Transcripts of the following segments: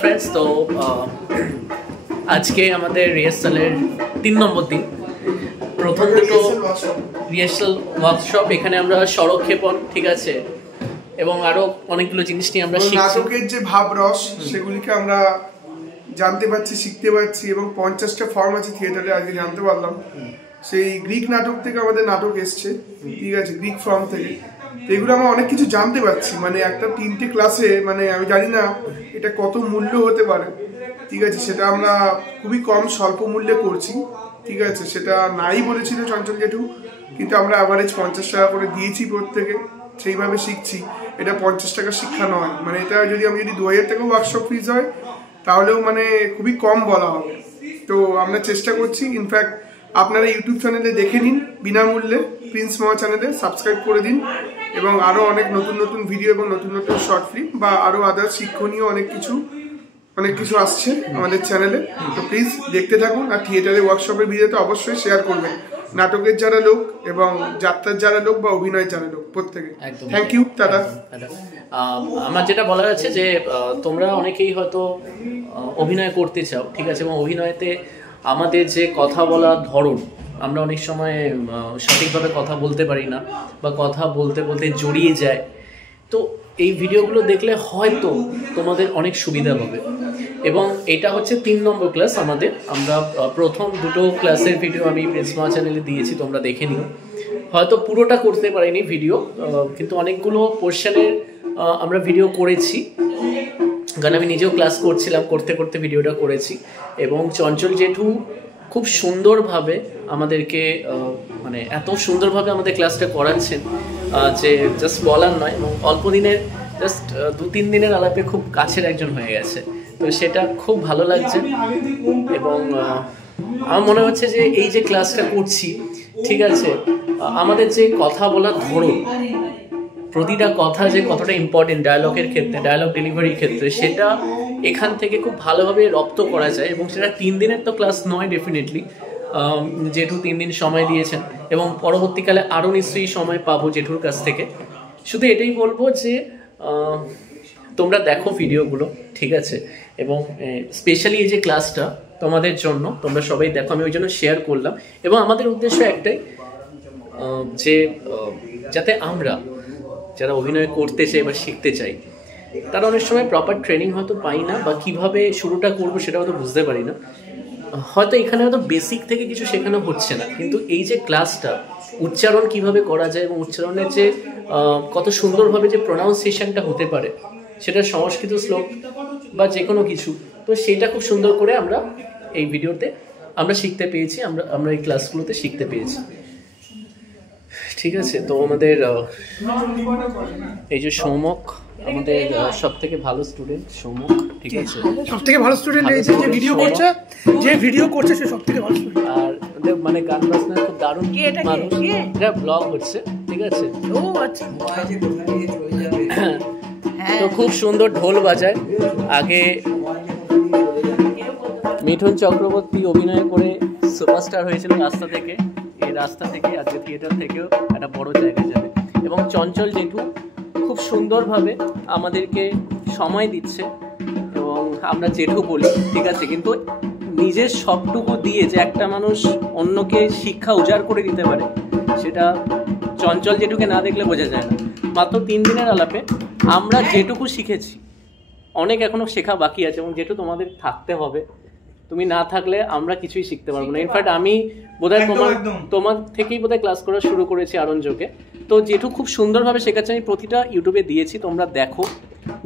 Friends, তো আজকে আমাদের রিহার্সালের 3 নম্বর দিন। প্রথম দুটো রিহার্সাল ওয়ার্কশপ, এখানে আমরা সড়কক্ষেপণ, ঠিক আছে, এবং আরো অনেকগুলো জিনিস নিয়ে আমরা শিখছি। নাটকের যে ভাবরস সেগুলিকে আমরা জানতে পারছি, শিখতে পারছি, এবং 50টা ফর্ম আছে থিয়েটারে, আজকে জানতে পারলাম। সেই গ্রিক নাটক থেকে আমাদের নাটক এসছে, ঠিক আছে, গ্রিক ফর্ম থেকে। তো এগুলো আমরা অনেক কিছু জানতে পারছি, মানে একটা 3টে ক্লাসে, মানে আমি জানি না এটা কত মূল্য হতে পারে, ঠিক আছে, সেটা আমরা খুবই কম স্বল্প মূল্যে করছি, ঠিক আছে। সেটা নাই বলেছিল চঞ্চল জেঠু, কিন্তু আমরা অ্যাভারেজ 50 টাকা করে দিয়েছি প্রত্যেকে, সেইভাবে শিখছি। এটা 50 টাকা শিক্ষা নয়, মানে এটা যদি আমি 2000 টাকা ওয়ার্কশপ ফিজ হয় তাহলেও মানে খুবই কম বলা হবে। তো আমরা চেষ্টা করছি, ইনফ্যাক্ট আপনারা ইউটিউব চ্যানেলে দেখে নিন বিনামূল্যে, প্রিন্স মামা চ্যানেলে সাবস্ক্রাইব করে দিন, এবং আরও অনেক নতুন নতুন ভিডিও এবং নতুন নতুন শর্ট ফিল্ম বা আরও আদার শিক্ষণীয় অনেক কিছু আসছে আমাদের চ্যানেলে। তো প্লিজ দেখতে থাকুন, আর থিয়েটারে ওয়ার্কশপের ভিডিওতে অবশ্যই শেয়ার করবেন, নাটকের যারা লোক এবং যাত্রার যারা লোক বা অভিনয়ের যারা লোক, প্রত্যেকে। Thank you, tata. আমার যেটা বলার আছে যে তোমরা অনেকেই হয়তো অভিনয় করতে চাও, ঠিক আছে, এবং অভিনয়তে আমাদের যে কথা বলার ধরন, আমরা অনেক সময় সঠিকভাবে কথা বলতে পারি না, বা কথা বলতে বলতে জড়িয়ে যায়। তো এই ভিডিওগুলো দেখলে হয়তো তোমাদের অনেক সুবিধা হবে। এবং এটা হচ্ছে 3 নম্বর ক্লাস আমাদের। আমরা প্রথম দুটো ক্লাসের ভিডিও আমি প্রিন্স মামা চ্যানেলে দিয়েছি, তোমরা দেখে নিও। হয়তো পুরোটা করতে পারিনি ভিডিও, কিন্তু অনেকগুলো পোর্শনের আমরা ভিডিও করেছি, কারণ আমি নিজেও ক্লাস করছিলাম, করতে করতে ভিডিওটা করেছি। এবং চঞ্চল জেঠু খুব সুন্দরভাবে আমাদেরকে মানে এত সুন্দরভাবে আমাদের ক্লাসটা করাচ্ছেন যে জাস্ট বলার নয়। এবং অল্প দিনের, জাস্ট 2-3 দিনের আলাপে খুব কাছের একজন হয়ে গেছে। তো সেটা খুব ভালো লাগছে। এবং আমার মনে হচ্ছে যে এই যে ক্লাসটা করছি, ঠিক আছে, আমাদের যে কথা বলার ধরন, প্রতিটা কথা যে কতটা ইম্পর্টেন্ট ডায়ালগের ক্ষেত্রে, ডায়ালগ ডেলিভারির ক্ষেত্রে, সেটা এখান থেকে খুব ভালোভাবে রপ্ত করা যায়। এবং সেটা 3 দিনের তো ক্লাস নয় ডেফিনেটলি, জেঠু 3 দিন সময় দিয়েছেন, এবং পরবর্তীকালে আরও নিশ্চয়ই সময় পাবো জেঠুর কাছ থেকে। শুধু এটাই বলবো যে তোমরা দেখো ভিডিওগুলো, ঠিক আছে, এবং স্পেশালি এই যে ক্লাসটা তোমাদের জন্য, তোমরা সবাই দেখো, আমি ওই জন্য শেয়ার করলাম। এবং আমাদের উদ্দেশ্য একটাই, যে যাতে আমরা যারা অভিনয় করতে চাই বা শিখতে চাই, তারা অনেক সময় প্রপার ট্রেনিং হয়তো পাই না, বা কিভাবে শুরুটা করবো সেটা হয়তো বুঝতে পারি না। হয়তো এখানে হয়তো বেসিক থেকে কিছু শেখানো হচ্ছে না, কিন্তু এই যে ক্লাসটা, উচ্চারণ কিভাবে করা যায় এবং উচ্চারণের যে কত সুন্দরভাবে যে প্রোনাউন্সিয়েশনটা হতে পারে, সেটা সংস্কৃত শ্লোক বা যে কোনো কিছু, তো সেটা খুব সুন্দর করে আমরা এই ভিডিওতে আমরা শিখতে পেয়েছি, আমরা এই ক্লাসগুলোতে শিখতে পেয়েছি, ঠিক আছে। তো আমাদের এই যে সৌমক, আমাদের সব থেকে ভালো স্টুডেন্ট সৌমক, ঠিক আছে, সব থেকে ভালো স্টুডেন্ট এই যে ভিডিও করছে সে সব থেকে ভালো স্টুডেন্ট। আর মানে গান বাজনা খুব দারুণ মানুষ, এটা ব্লগ হচ্ছে, ঠিক আছে। ও আচ্ছা, তো খুব সুন্দর ঢোল বাজায়। আগে মিঠুন চক্রবর্তী অভিনয় করে সুপারস্টার হয়েছিল রাস্তা থেকে, এই রাস্তা থেকে আজকে থিয়েটার থেকেও একটা বড় জায়গায় যাবে। এবং চঞ্চল জেঠু খুব সুন্দরভাবে আমাদেরকে সময় দিচ্ছে, এবং আমরা জেঠু বলি, ঠিক আছে, কিন্তু নিজের সবটুকু দিয়ে যে একটা মানুষ অন্যকে শিক্ষা উজাড় করে দিতে পারে, সেটা চঞ্চল জেঠুকে না দেখলে বোঝা যায় না। মাত্র 3 দিনের আলাপে আমরা যেটুকু শিখেছি, অনেক এখনো শেখা বাকি আছে। এবং যেটু তোমাদের থাকতে হবে, তুমি না থাকলে আমরা কিছুই শিখতে পারবো না। ইনফ্যাক্ট আমি বোধহয় তোমার থেকেই বোধহয় ক্লাস করা শুরু করেছি আরঞ্জকে। তো যেটু খুব সুন্দরভাবে শেখাচ্ছে, আমি প্রতিটা ইউটিউবে দিয়েছি, তোমরা দেখো।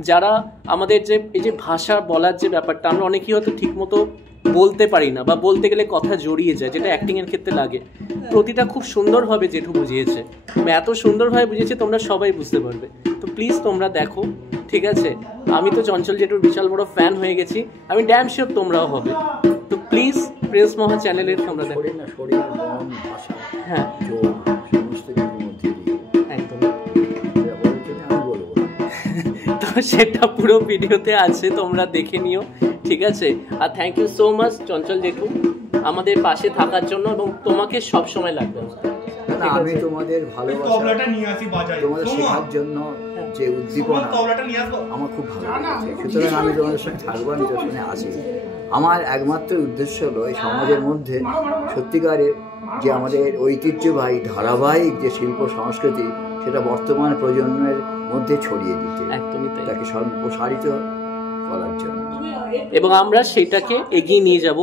যারা আমাদের যে এই যে ভাষা বলার যে ব্যাপারটা, আমরা অনেকেই হয়তো ঠিকমতো বলতে পারি না, বা বলতে গেলে কথা জড়িয়ে যায়, যেটা অ্যাক্টিংয়ের ক্ষেত্রে লাগে, প্রতিটা খুব সুন্দরভাবে জেঠু বুঝিয়েছে। এত সুন্দরভাবে বুঝিয়েছে, তোমরা সবাই বুঝতে পারবে। তো প্লিজ তোমরা দেখো, ঠিক আছে। আমি তো চঞ্চল জেঠুর বিশাল বড় ফ্যান হয়ে গেছি, আমি ড্যাম শিওর তোমরাও হবে। তো প্লিজ প্রিন্স মামা চ্যানেলের তোমরা দেখো। হ্যাঁ, একদম। তো সেটা পুরো ভিডিওতে আছে, তোমরা দেখে নিও, ঠিক আছে। আর থ্যাংক ইউ সো মাচ চঞ্চল জেঠু আমাদের পাশে থাকার জন্য, এবং তোমাকে সব সময় লাগবে। আমি তোমাদের ভালোবাসা, তোমাদের শেখার জন্য যে উদ্দীপনা আমার খুব ভালো লাগে। সুতরাং আমি তোমাদের সঙ্গে থাকবো, নিদর্শনে আছি। আমার একমাত্র উদ্দেশ্য হলো এই সমাজের মধ্যে সত্যিকারের যে আমাদের ঐতিহ্যবাহী ধারাবাহিক যে শিল্প সংস্কৃতি, সেটা বর্তমান প্রজন্মের মধ্যে ছড়িয়ে দিতে, একদমই তাই, তাকে প্রসারিত করার জন্য। এবং আমরা সেটাকে এগিয়ে নিয়ে যাব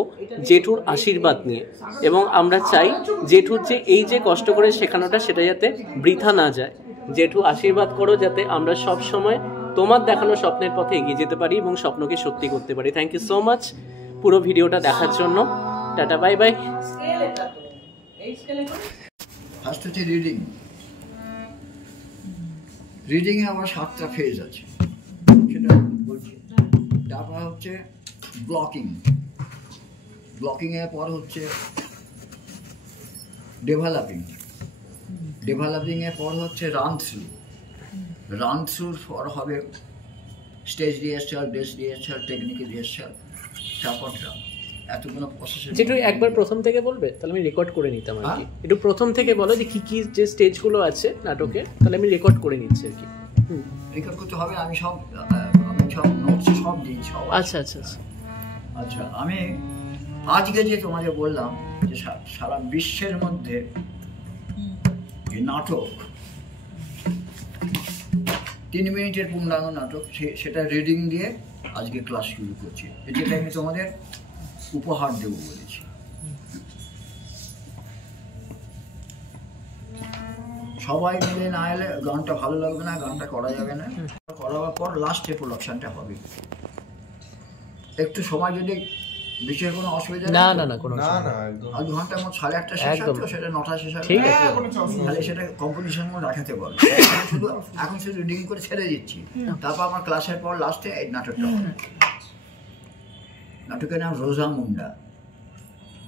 জেঠুর আশীর্বাদ নিয়ে। এবং আমরা চাই জেঠুর যে এই যে কষ্ট করে শেখানোটা, সেটা যাতে বৃথা না যায়। জেঠু আশীর্বাদ করো যাতে আমরা সব সময় তোমার দেখানো স্বপ্নের পথে এগিয়ে যেতে পারি এবং স্বপ্নকে সত্যি করতে পারি। থ্যাংক ইউ সো মাচ পুরো ভিডিওটা দেখার জন্য। Tata, bye bye. ফার্স্ট হচ্ছে রিডিং। রিডিংয়ে আমার 7টা ফেজ আছে, সেটা বলছি। তারপর হচ্ছে ব্লকিং, ব্লকিংয়ের পর হচ্ছে ডেভেলপিং, ডেভেলপিংয়ের পর হচ্ছে রান থ্রু, রান থ্রুর পর হবে stage rehearsal, dress rehearsal, technical rehearsal, তারপর ড্রামা। এতগুলো প্রসেস যেটু একবার প্রথম থেকে বলবে, তাহলে আমি রেকর্ড করে নিতাম আর কি। একটু প্রথম থেকে বলো যে কি কি যে স্টেজগুলো আছে নাটকের, তাহলে আমি রেকর্ড করে নিচ্ছি আর কি। রেকর্ড করতে হবে, আমি সব নোটস সব দিই সব। আচ্ছা আচ্ছা আচ্ছা আচ্ছা, আমি আজকে যে তোমাদের বললাম যে সারা বিশ্বের মধ্যে যে নাটক 3 মিনিটের পূর্ণাঙ্গ নাটক, সেটা রিডিং দিয়ে আজকে ক্লাস শুরু করছি, যেটা আমি তোমাদের উপহার দেবো বলেছি। সবাই মিলে না এলে গানটা ভালো লাগবে না, গানটা করা যাবে না। করার পর লাস্টে প্রোডাকশনটা হবে। একটু সময় যদি বিশেষ কোনো অসুবিধা না না না কোনো না না একদম 2 ঘন্টার মধ্যে 8:30 শেষ হতো, সেটা 9টা শেষ হবে। ঠিক আছে, তাহলে সেটা কম্পিটিশন মধ্যে রাখাতে বল। এখন শুধু রিডিং করে ছেড়ে দিচ্ছি, তারপর আমার ক্লাসের পর লাস্টে এই নাটকটা হবে। নাটকের নাম রোজামুন্ডা।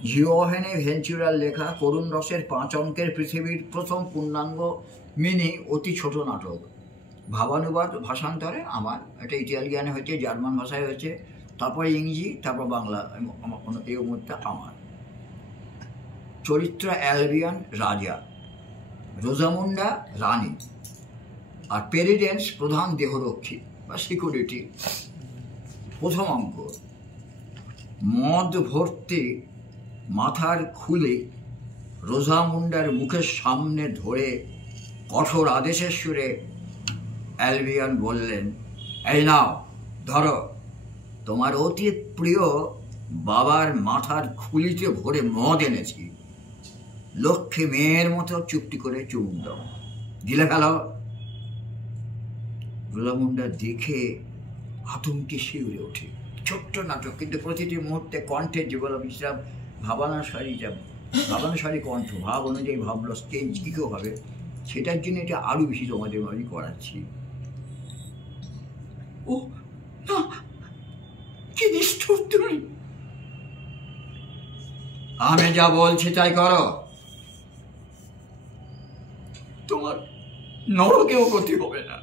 জিওহেনে ভেঞ্চুরার লেখা করুণ রসের 5 অঙ্কের পৃথিবীর প্রথম পূর্ণাঙ্গ মিনি অতি ছোট নাটক। ভাবানুবাদ ভাষান্তরে আমার, এটা ইটালিয়ানে হয়েছে, জার্মান ভাষায় হয়েছে, তারপরে ইংরেজি, তারপর বাংলা, এই মধ্যে আমার। চরিত্র অ্যালবিয়ান রাজা, রোজামুন্ডা রানী, আর পেরিডেন্স প্রধান দেহরক্ষী বা সিকিউরিটি। প্রথম অঙ্ক, মদ ভর্তি মাথার খুলে রোজামুন্ডার মুখের সামনে ধরে কঠোর আদেশের সুরে অ্যালবিয়ান বললেন, এই নাও ধরো, তোমার অতি প্রিয় বাবার মাথার খুলিতে ভরে মদ এনেছি, লক্ষ্মী মেয়ের মতো চুপটি করে চুমুক দাও, গিলে ফেল। রোজামুন্ডা দেখে আতঙ্কে শিউরে ওঠে। ছোট্ট নাটক, কিন্তু প্রতিটি মুহূর্তে কণ্ঠের যেগুলো বিশ্রাম, ভাবানুসারী কণ্ঠ, ভাব অনুযায়ী ভাবলো স্টেজ কী কেউ হবে, সেটার জন্য এটা আরো বেশি তোমাদের আমি করাচ্ছি। ও না, কি নিষ্ঠুর তুমি! আমি যা বলছি তাই করো, তোমার নরকেও গতি হবে না।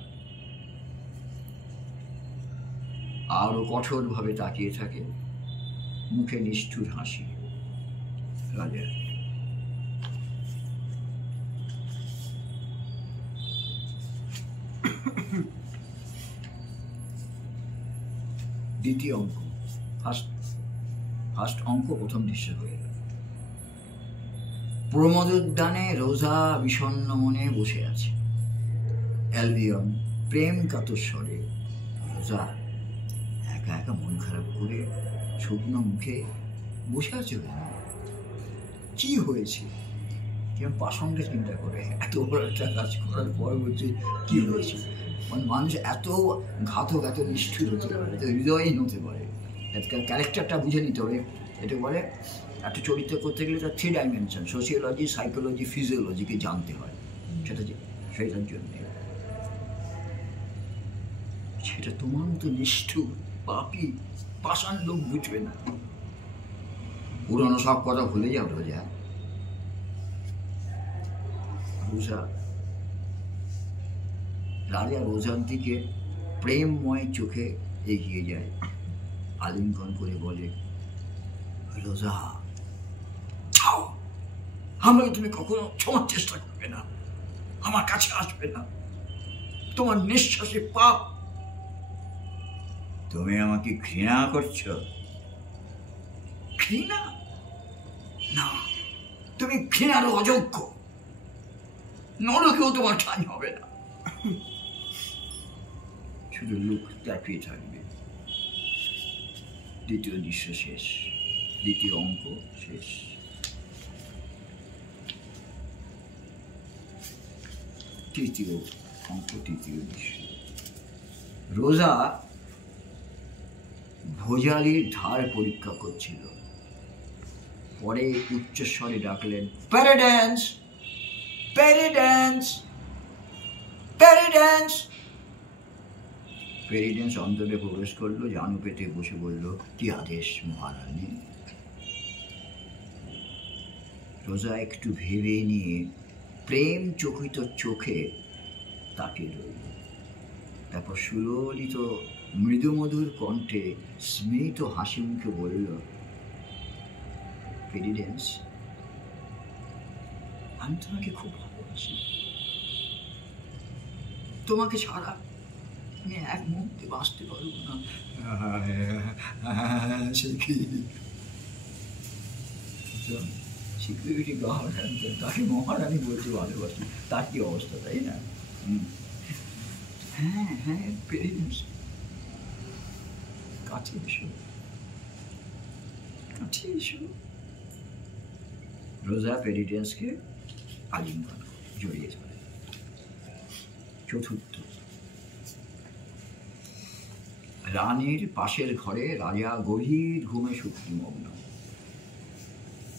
আরো কঠোর ভাবে তাকিয়ে থাকে, মুখে নিষ্ঠুর হাসি। রাজা দ্বিতীয় অঙ্ক, ফার্স্ট অঙ্ক প্রথম দৃশ্য হয়ে গেল। প্রমোদ উদ্যানে রোজা বিষণ্ণ মনে বসে আছে। অ্যালবিয়ন প্রেম কাতস্বরে, রোজা একা একা মন খারাপ করে শুকনো মুখে বসে আছে, কি হয়েছে? পাষণ্ডে চিন্তা করে এত বড় একটা কাজ করার পর বলছে কি হয়েছে। মানে মানুষ এত ঘাতক, এত নিষ্ঠুর হতে পারে, এত হৃদয়হীন হতে পারে। ক্যারেক্টারটা বুঝে নিতে হবে। এটা বলে একটা চরিত্র করতে গেলে তার 3 ডাইমেনশন, সোশিওলজি, সাইকোলজি, ফিজিওলজিকে জানতে হয়। সেটার জন্যে সেটা তোমার মতো নিষ্ঠুর পাপি পাষাণ লোক বুঝবে না। পুরনো সব কথা ভুলে যাও রোজা। রাজা রোজার দিকে প্রেমময় চোখে এগিয়ে যায়, আলিঙ্গন করে বলে, রোজা যাও, আমাকে তুমি কখনো ছোঁয়ার চেষ্টা করবে না, আমার কাছে আসবে না। তোমার নিঃশ্বাসে পাপ। তুমি আমাকে ঘৃণা করছো? ঘৃণা না, তুমি ঘৃণার অযোগ্য। নরকেও তোমার ঠাঁই হবে না, শুধু লোক তাকিয়ে থাকবে। দ্বিতীয় দৃশ্য শেষ, দ্বিতীয় অঙ্ক শেষ। তৃতীয় অঙ্ক, তৃতীয় দৃশ্য। রোজা ভোজালির ধার পরীক্ষা করছিল। পরে উচ্চস্বরে ডাকলেন, প্যারাড্যান্স, প্যারাড্যান্স, প্যারাড্যান্স। প্যারাড্যান্স অন্তরে প্রবেশ করলো, জানু পেতে বসে বলল, কি আদেশ মহারানী? রোজা একটু ভেবে নিয়ে প্রেম চকিত চোখে তাকিয়ে রইল। তারপর সুললিত মৃদুমধুর কণ্ঠে স্মিত হাসি মুখে বলল, প্রেসিডেন্স, আমি তোমাকে খুব ভালোবাসি। তোমাকে ছাড়া আমি এক মুহূর্তে বাঁচতে পারবো না। সিকিউরিটি গার্ড তাকে মহারানী বলতে ভালোবাসি, তার কি অবস্থা, তাই না? হ্যাঁ হ্যাঁ, প্রেসিডেন্স, কাছে এসো, কাছে এসো। রোজা প্রেসিডেন্সকে আলিঙ্গন জড়িয়ে ধরে। চতুর্থ, রানীর পাশের ঘরে রাজা গভীর ঘুমে শক্তিমগ্ন।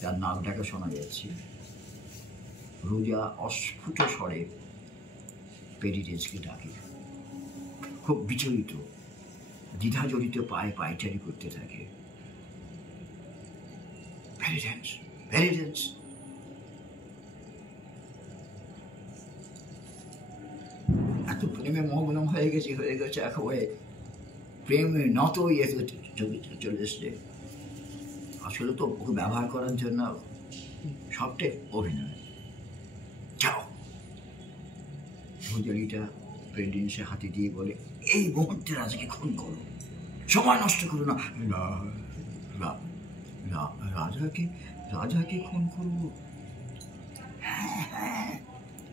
তার নাক ডাকা শোনা যাচ্ছে। রোজা অস্ফুট স্বরে প্রেসিডেন্সকে ডাকে। খুব বিচলিত, দ্বিধাজড়িত পায়ে পায়চারি করতে থাকে। Precedence, precedence. এত প্রেমে মগ্ন হয়ে গেছে একেবারে প্রেমে নত ইয়ে চলে এসছে। আসলে তো ওকে ব্যবহার করার জন্য সবটাই অভিনয়। যাও। ভোজালিটা প্রেসিডেন্সের হাতে দিয়ে বলে, এই মুহূর্তে রাজাকে খুন করো, সময় নষ্ট করো না। রাজাকে খুন করবো? হ্যাঁ হ্যাঁ,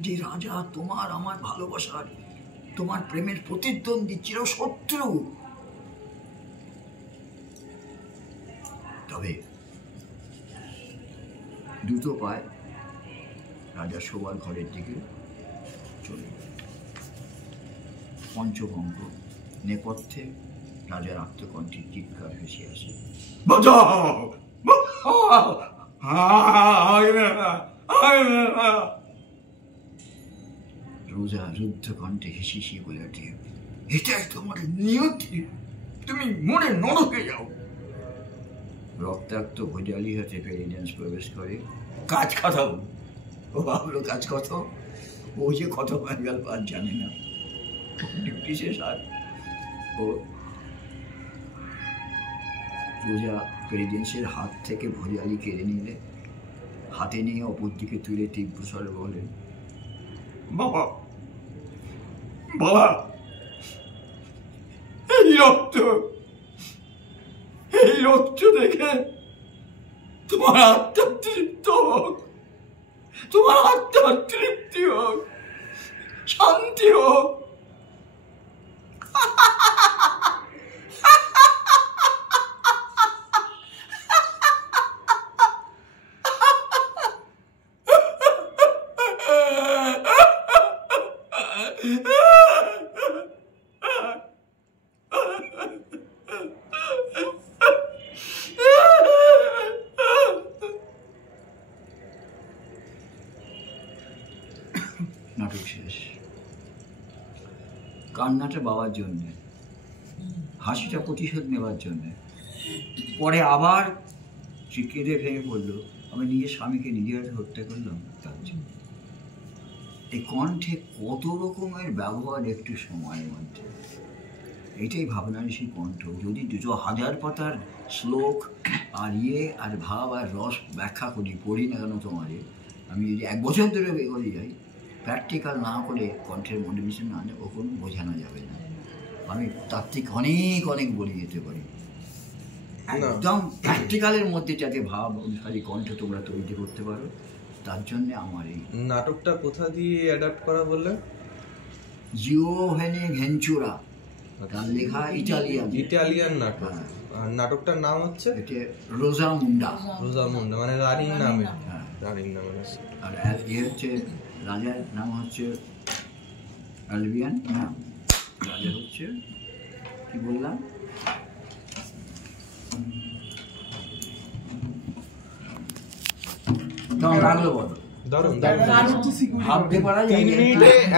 যে রাজা তোমার আমার ভালোবাসার, তোমার প্রেমের প্রতিদ্বন্দ্বী, চিরশত্রু। তবে দ্রুত পায় রাজা শোবার ঘরের দিকে চলে গেল। পঞ্চম অঙ্ক, নেপথ্যে রাজার আত্মকণ্ঠে চিৎকার ভেসে আসে, রোজা রুদ্ধ কণ্ঠে হেসে বলে ওঠে, এটাই তোমার নিয়তি, তুমি মনে নরকে যাও। রক্তাক্ত ভোজালি হাতে প্রেসিডেন্স প্রবেশ করে। কাজ খতম। ও ভাবলো কাজ খতম, ও যে খতম হয়ে গেল আর জানে না। ডিউটি শেষ। আর ও রোজা প্রেসিডেন্সের হাত থেকে ভোজালি কেড়ে নিলে হাতে নিয়ে অপর দিকে তুলে তীব্র স্বরে বলেন, বাবা, বাবা, এই রক্ত দেখে তোমার আত্মা তৃপ্ত হোক, তোমার আত্মার তৃপ্তি হোক, শান্তি হোক। নাটক শেষ। কান্নাটা বাবার জন্যে, হাসিটা প্রতিশোধ নেবার জন্যে। পরে আবার সে কেঁদে ভেঙে পড়লো, আমি নিজের স্বামীকে নিজের হাতে হত্যা করলাম তার জন্য। এই কণ্ঠে কত রকমের ব্যবহার একটু সময়ের মধ্যে। এটাই ভাবনার সেই কণ্ঠ। যদি 2000 পাতার শ্লোক আর আর ভাব আর রস ব্যাখ্যা করি, পড়ি না কেন তোমারে, আমি যদি 1 বছর ধরে বেগলে যাই, প্র্যাকটিক্যাল না করে কণ্ঠের মডিফিকেশন না আনলে ও কোনো বোঝানো যাবে না। আমি তার থেকে অনেক অনেক বলে দিতে পারি, একদম প্র্যাকটিক্যালের মধ্যে যাতে ভাব অনুসারী কণ্ঠ তোমরা তৈরি করতে পারো, তার জন্যে আমার এই নাটকটা কোথা দিয়ে অ্যাডাপ্ট করা বললেন? জিওভেনে ভেঞ্চুরা, তার লেখা ইটালিয়ান নাটক। আর নাটকটার নাম হচ্ছে রোজামুন্ডা। রোজামুন্ডা মানে রানীর নামে, রানীর নামে। আর এ হচ্ছে রাজার নাম হচ্ছে অ্যালভিয়ান, না রাজা হচ্ছে কি বললাম, লাগলো বলো।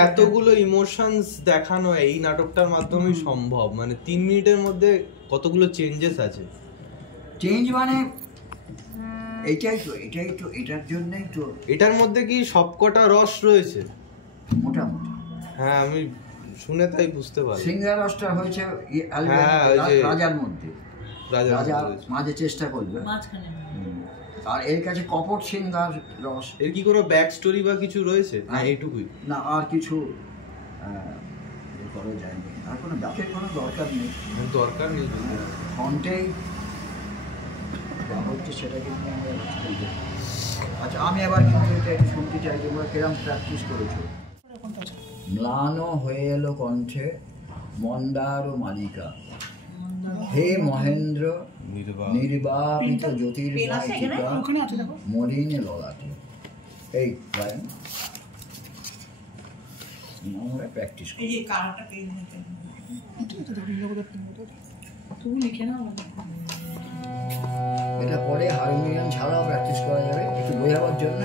এতগুলো ইমোশনস দেখানো এই নাটকটার মাধ্যমেই সম্ভব। মানে 3 মিনিটের মধ্যে কতগুলো চেঞ্জেস আছে। চেঞ্জ মানে এটাই তো এটার জন্যই তো। এটার মধ্যে কি সবকটা রস রয়েছে মোটামুটি? হ্যাঁ, আমি শুনে তাই বুঝতে পারি। সিংহার রসটা হয়েছে রাজার মধ্যে, রাজা মাঝে চেষ্টা করবে, আর এর কাছে কপট সিংহার রস। এর কি কোনো ব্যাক স্টোরি বা কিছু রয়েছে? না এইটুকুই, না আর কিছু করা যায়নি, আর কোনো ব্যাকের কোনো দরকার নেই। ফন্টেই যা হচ্ছে সেটাকে নিয়ে আমরা। আচ্ছা, আমি এবার কিন্তু এটা একটু শুনতে চাই যে তোমরা কিরম প্র্যাকটিস করেছো। ম্লান হয়ে এলো কণ্ঠে মন্দার মালিকা, হে মহেন্দ্র নির্বাপিত জ্যোতির্ময়িকা মলিনে ললাটে। এই আমরা প্র্যাকটিস করি। এটা পরে হারমোনিয়াম ছাড়াও প্র্যাকটিস করা যাবে, একটু বোঝাবার জন্য।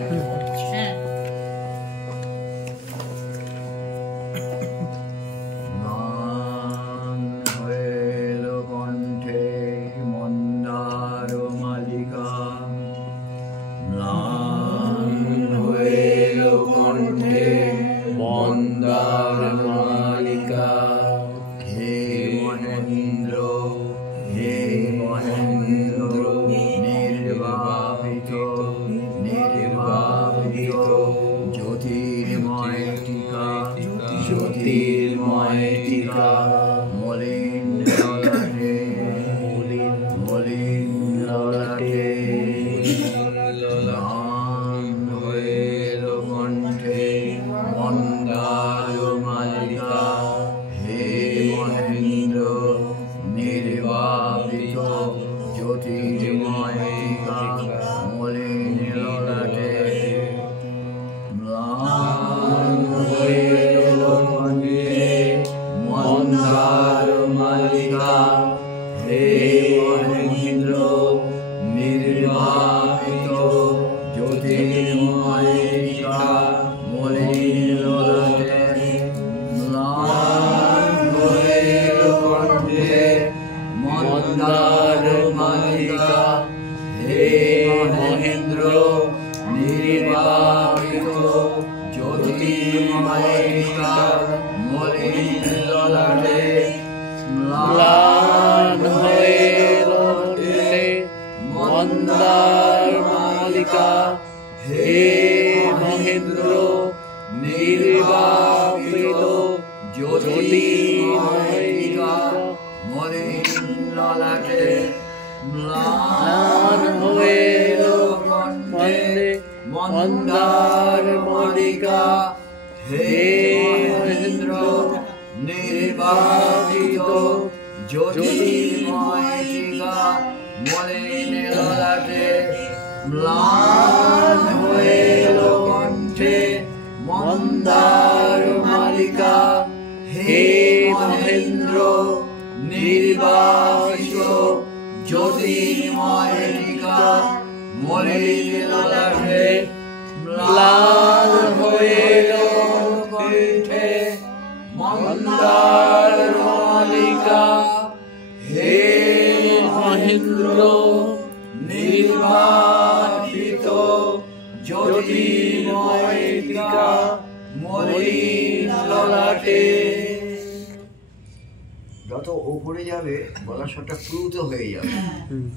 যত ওপরে যাবে গলার স্বরটা প্লুত হয়ে যাবে,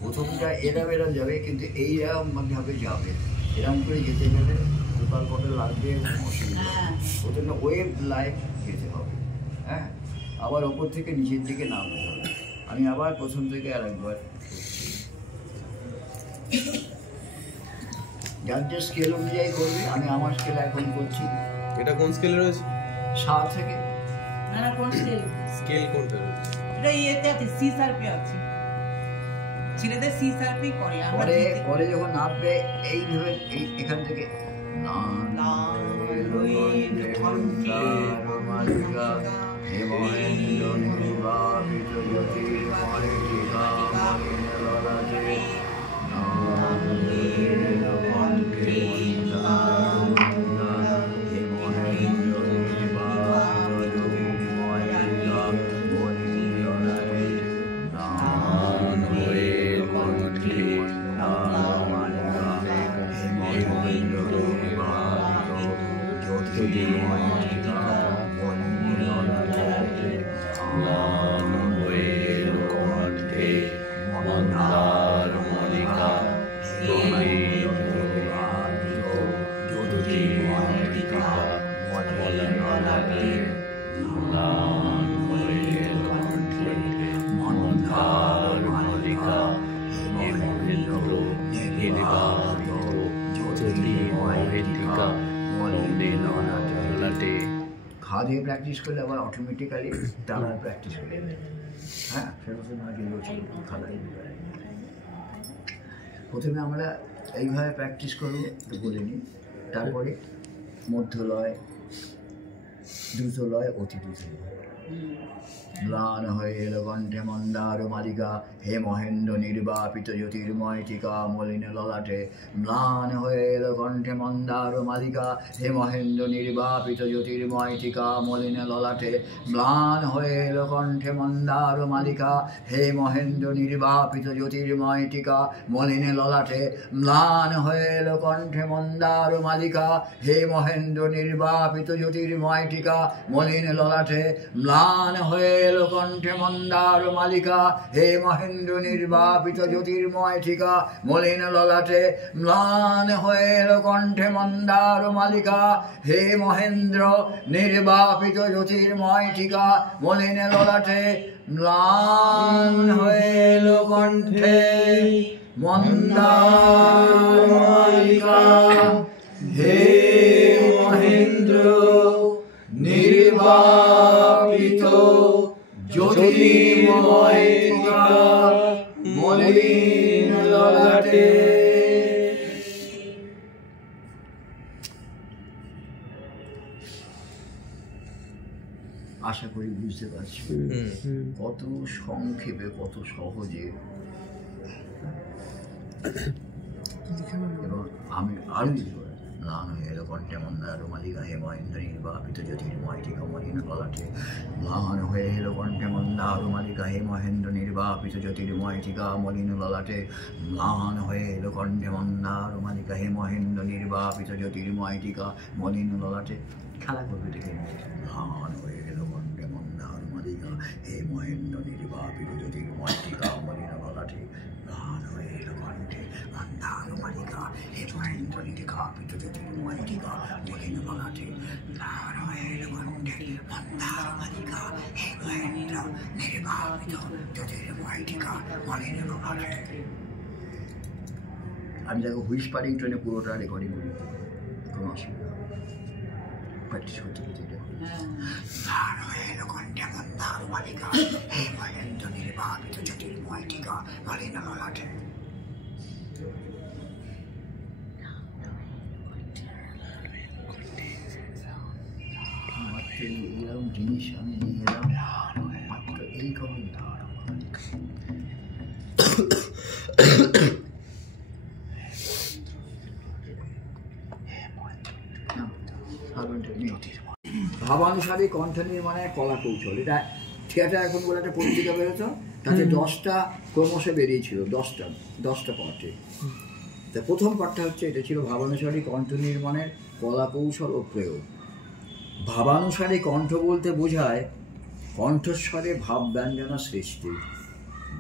প্রথমটা এরম যাবে, কিন্তু এইরকম ভাবে যাবে, এরম করে যেতে গেলে লোকাল পথে লাগবে অসুবিধা, ওই জন্য ওয়েব লাইফ যেতে হবে। হ্যাঁ, আবার ওপর থেকে নিচের দিকে নামতে হবে। আমি আবার প্রথম থেকে আর একবার যার যে স্কেল অনুযায়ী করবি, আমি আমার স্কেল এখন করছি। এটা কোন স্কেলে রয়েছে? 7 থেকে না না, কোন স্কেল? স্কেল কোনটা রয়েছে? এটা ইয়েতে আছে, সি শার্পে আছে। ছেলেদের সি শার্পেই করে, আমরা পরে জিতে পরে যখন নামবে এইভাবে এখান থেকে খাওয়া দিয়ে প্র্যাকটিস করলে আবার অটোমেটিক্যালি টানার প্র্যাকটিস করে। হ্যাঁ, সেরকম খাওয়া। প্রথমে আমরা এইভাবে প্র্যাকটিস করবো, একটু বলে নিই। তারপরে মধ্যলয়, দ্রুতলয়, অতি দ্রুতলয়। ম্লান হয়ে এলো কণ্ঠে মন্দার মালিকা, হে মহেন্দ্র নির্বাপিত জ্যোতির্ময় টিকা মলিন ললাটে। ম্লান হয়ে এলো কণ্ঠে মন্দার মালিকা, হে মহেন্দ্র নির্বাপিত জ্যোতির্ময় টিকা মলিন ললাটে। ম্লান হয়ে এলো কণ্ঠে মন্দার মালিকা, হে মহেন্দ্র নির্বাপিত জ্যোতির্ময় টিকা মলিন ললাটে। ম্লান হয়ে এলো কণ্ঠে মন্দার মালিকা, হে মহেন্দ্র নির্বাপিত জ্যোতির্ময় টিকা মলিন ললাটে। ম্লান হয়ে এলো কণ্ঠে মন্দার মালিকা, হে মহেন্দ্র নির্বাপিত জ্যোতির্ময় টিকা মলিন ললাটে। ম্লান হয়ে এলো কণ্ঠে মন্দার মালিকা, হে মহেন্দ্র নির্বাপিত জ্যোতির্ময় টিকা মলিন ললাটে। ম্লান হয়ে এলো কণ্ঠে মন্দার মালিকা, হে মহেন্দ্র নির্বাপিত জ্যোতির্ময় টিকা মলিন ললাটে। আশা করি বুঝতে পারছি কত সংক্ষেপে, কত সহজে। এবং আমি আরো ম্লান হয়ে এলো কণ্ঠে মন্দার মালিকা, হে মহেন্দ্র নির্বাপিত জ্যোতির্ময় টিকা মলিন ললাটে। ম্লান হয়ে এলো কণ্ঠে মন্দার মালিকা, হে মহেন্দ্র নির্বাপিত জ্যোতির্ময় টিকা মলিন ললাটে। ম্লান হয়ে এলো কণ্ঠে মন্দার মালিকা, হে মহেন্দ্র নির্বাপিত জ্যোতির্ময় টিকা মলিন ললাটে। খেলা করবে দেখে ম্লান হয়ে এলো কণ্ঠে মন্দার মালিকা, হে মহেন্দ্র নির্বাপিত জ্যোতির্ময় টিকা মলিন ললাটে। ম্লান হয়ে এলো কণ্ঠে মন্দার মালিকা, হে মহেন্দ্র নির্বাপিত জ্যোতির্ময় টিকা মলিন ললাটে। ম্লান হয়ে এলো কণ্ঠে মন্দার মালিকা, হে মহেন্দ্র নির্বাপিত জ্যোতির্ময় টিকা মলিন ললাটে। আমি দেখো হুইসপারিং ট্রেনে পুরোটা রেকর্ডিং করি, কোনো অসুবিধা প্র্যাকটিস করতে করতে এটা ম্লান হয়ে এলো কণ্ঠে মন্দার মালিকা, হে মহেন্দ্র নির্বাপিত জ্যোতির্ময় টিকা মলিন ললাটে। মাত্র এরকম জিনিস আমি নিয়ে এলাম, মাত্র এই কারণ ভাবানুসারী কণ্ঠ নির্মাণের কলা কৌশল। এটা থিয়েটার এখন বলে একটা পত্রিকা বেরোতো, তাতে 10টা ক্রমশ বেরিয়েছিল, 10টা পার্টে। তা প্রথম পার্টটা হচ্ছে এটা ছিল ভাবানুসারী কণ্ঠ নির্মাণের কলা কৌশল ও প্রয়োগ। ভাবানুসারী কণ্ঠ বলতে বোঝায় কণ্ঠস্বরে ভাব ব্যঞ্জনা সৃষ্টি,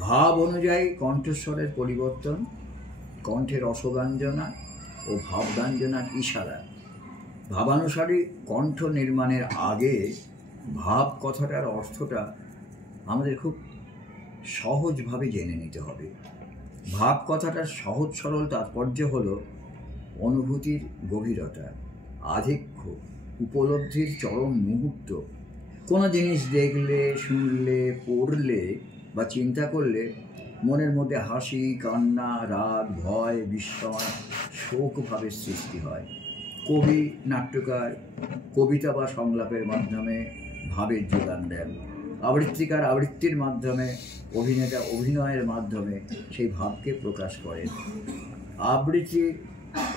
ভাব অনুযায়ী কণ্ঠস্বরের পরিবর্তন, কণ্ঠের রসব্যঞ্জনা ও ভাব ব্যঞ্জনার ইশারা ভাবানুসারী কণ্ঠ নির্মাণের আগে ভাব কথাটার অর্থটা আমাদের খুব সহজভাবে জেনে নিতে হবে। ভাব কথাটার সহজ সরল তাৎপর্য হলো অনুভূতির গভীরতা, আধিক্য, উপলব্ধির চরম মুহূর্ত। কোনো জিনিস দেখলে, শুনলে, পড়লে বা চিন্তা করলে মনের মধ্যে হাসি, কান্না, রাগ, ভয়, বিস্ময়, শোক ভাবের সৃষ্টি হয়। কবি, নাট্যকার কবিতা বা সংলাপের মাধ্যমে ভাবের যোগান দেন। আবৃত্তিকার আবৃত্তির মাধ্যমে, অভিনেতা অভিনয়ের মাধ্যমে সেই ভাবকে প্রকাশ করেন। আবৃত্তি,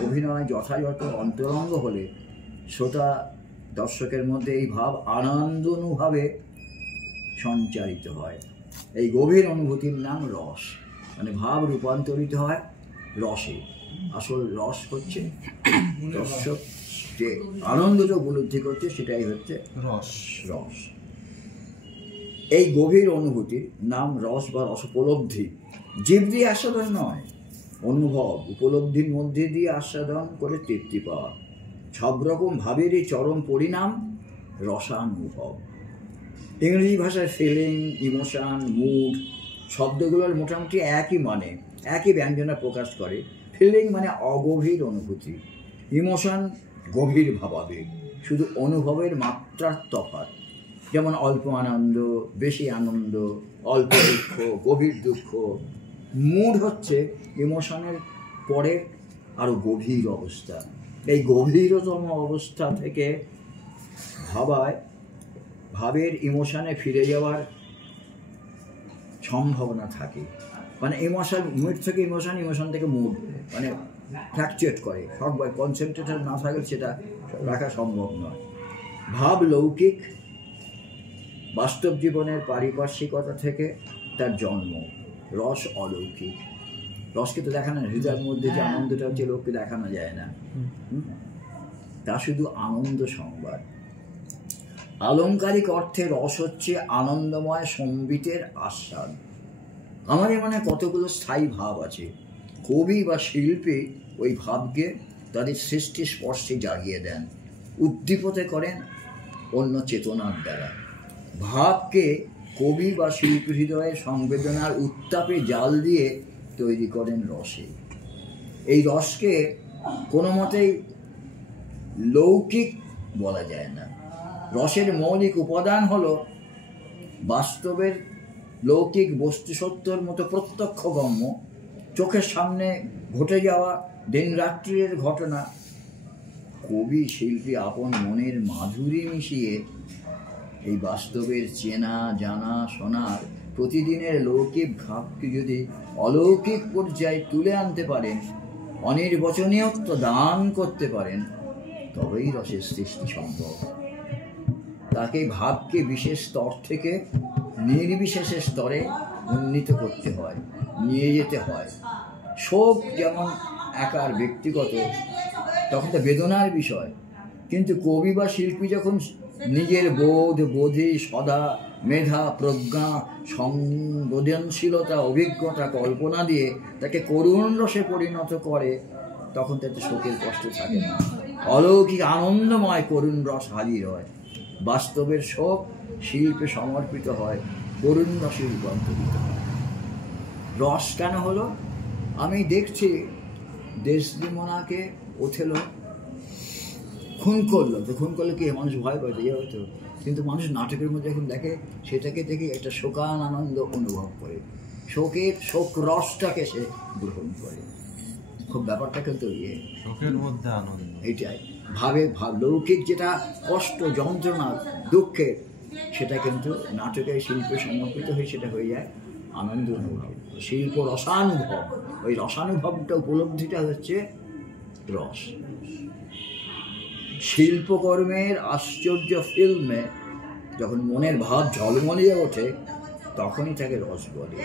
অভিনয় যথাযথ অন্তরঙ্গ হলে শ্রোতা দর্শকের মধ্যে এই ভাব আনন্দানুভাবে সঞ্চারিত হয়। এই গভীর অনুভূতির নাম রস। মানে ভাব রূপান্তরিত হয় রসে। আসল রস হচ্ছে দর্শক যে আনন্দটা উপলব্ধি করছে সেটাই হচ্ছে রস। রস। এই গভীর অনুভূতির নাম রস বা রসোপলব্ধি। জীব দিয়ে আস্বাদন নয়, অনুভব, উপলব্ধির মধ্যে দিয়ে আস্বাদন করে তৃপ্তি পাওয়া। সব রকম ভাবেরই চরম পরিণাম রসানুভব। ইংরেজি ভাষায় ফিলিং, ইমোশন, মুড শব্দগুলোর মোটামুটি একই মানে, একই ব্যঞ্জনা প্রকাশ করে। ফিলিং মানে অগভীর অনুভূতি, ইমোশন গভীর ভাবাবেগ, শুধু অনুভবের মাত্রার তফাৎ। যেমন অল্প আনন্দ, বেশি আনন্দ, অল্প দুঃখ, গভীর দুঃখ। মুড হচ্ছে ইমোশনের পরে আরও গভীর অবস্থা। এই গভীরতম অবস্থা থেকে ভাবের ইমোশনে ফিরে যাওয়ার সম্ভাবনা থাকে। মানে ইমোশন, মুড থেকে ইমোশন, ইমোশন থেকে মুড, মানে ফ্ল্যাকচুয়েট করে। সববার কনসেন্ট্রেটেড না থাকলে সেটা রাখা সম্ভব নয়। ভাব লৌকিক, বাস্তব জীবনের পারিপার্শ্বিকতা থেকে তার জন্ম। রস অলৌকিক। রসকে তো দেখানো, হৃদয়ের মধ্যে যে আনন্দটা হচ্ছে লোককে দেখানো যায় না, তা শুধু আনন্দ সংবাদ। আলংকারিক অর্থে রস হচ্ছে আনন্দময় সম্বিতের আস্বাদ। আমাদের মনে কতগুলো স্থায়ী ভাব আছে। কবি বা শিল্পী ওই ভাবকে তাদের সৃষ্টি স্পর্শে জাগিয়ে দেন, উদ্দীপিত করেন অন্য চেতনার দ্বারা। ভাবকে কবি বা শিল্পী হৃদয়ের সংবেদনার উত্তাপে জাল দিয়ে তৈরি করেন রসে। এই রসকে কোনো মতেই লৌকিক বলা যায় না। রসের মৌলিক উপাদান হলো বাস্তবের লৌকিক বস্তুসত্যের মতো প্রত্যক্ষগম্য, চোখের সামনে ঘটে যাওয়া দিনরাত্রির ঘটনা। কবি শিল্পী আপন মনের মাধুরী মিশিয়ে এই বাস্তবের চেনা জানা শোনার প্রতিদিনের লৌকিক ভাবকে যদি অলৌকিক পর্যায়ে তুলে আনতে পারেন, অনির্বচনীয়ত্ব দান করতে পারেন, তবেই রসের সৃষ্টি সম্ভব। তাকে ভাবকে বিশেষ স্তর থেকে নির্বিশেষের স্তরে উন্নীত করতে হয়, নিয়ে যেতে হয়। শোক যেমন একার ব্যক্তিগত, তখন তো বেদনার বিষয়, কিন্তু কবি বা শিল্পী যখন নিজের বোধ, বোধি, সদা, মেধা, প্রজ্ঞা, সংবেদনশীলতা, অভিজ্ঞতা, কল্পনা দিয়ে তাকে করুণ রসে পরিণত করে, তখন তাতে শোকের কষ্ট থাকে না। অলৌকিক আনন্দময় করুণ রস হাজির হয়। বাস্তবের শোক শিল্পে সমর্পিত হয়, করুণ রসে রূপান্তরিত হয়। রস কেন হলো? আমি দেখছি দেশদিমনাকে ওথেলো খুন করলো, তো খুন করলে কি মানুষ ভয় পাইতো, ইয়ে হতো, কিন্তু মানুষ নাটকের মধ্যে এখন দেখে, সেটাকে দেখে একটা শোকান আনন্দ অনুভব করে, শোক রসটাকে সে গ্রহণ করে। খুব ব্যাপারটা কিন্তু শোকের মধ্যে আনন্দ, এইটাই লৌকিক যেটা কষ্ট, যন্ত্রণা, দুঃখের, সেটা কিন্তু নাটকের শিল্পে সমর্পিত হয়ে সেটা হয়ে যায় আনন্দ অনুভব, শিল্প রসানুভব। ওই রসানুভবটা, উপলব্ধিটা হচ্ছে রস। শিল্পকর্মের আশ্চর্য ফিল্মে যখন মনের ভাব ঝলমলিয়ে ওঠে, তখনই তাকে রস বলে।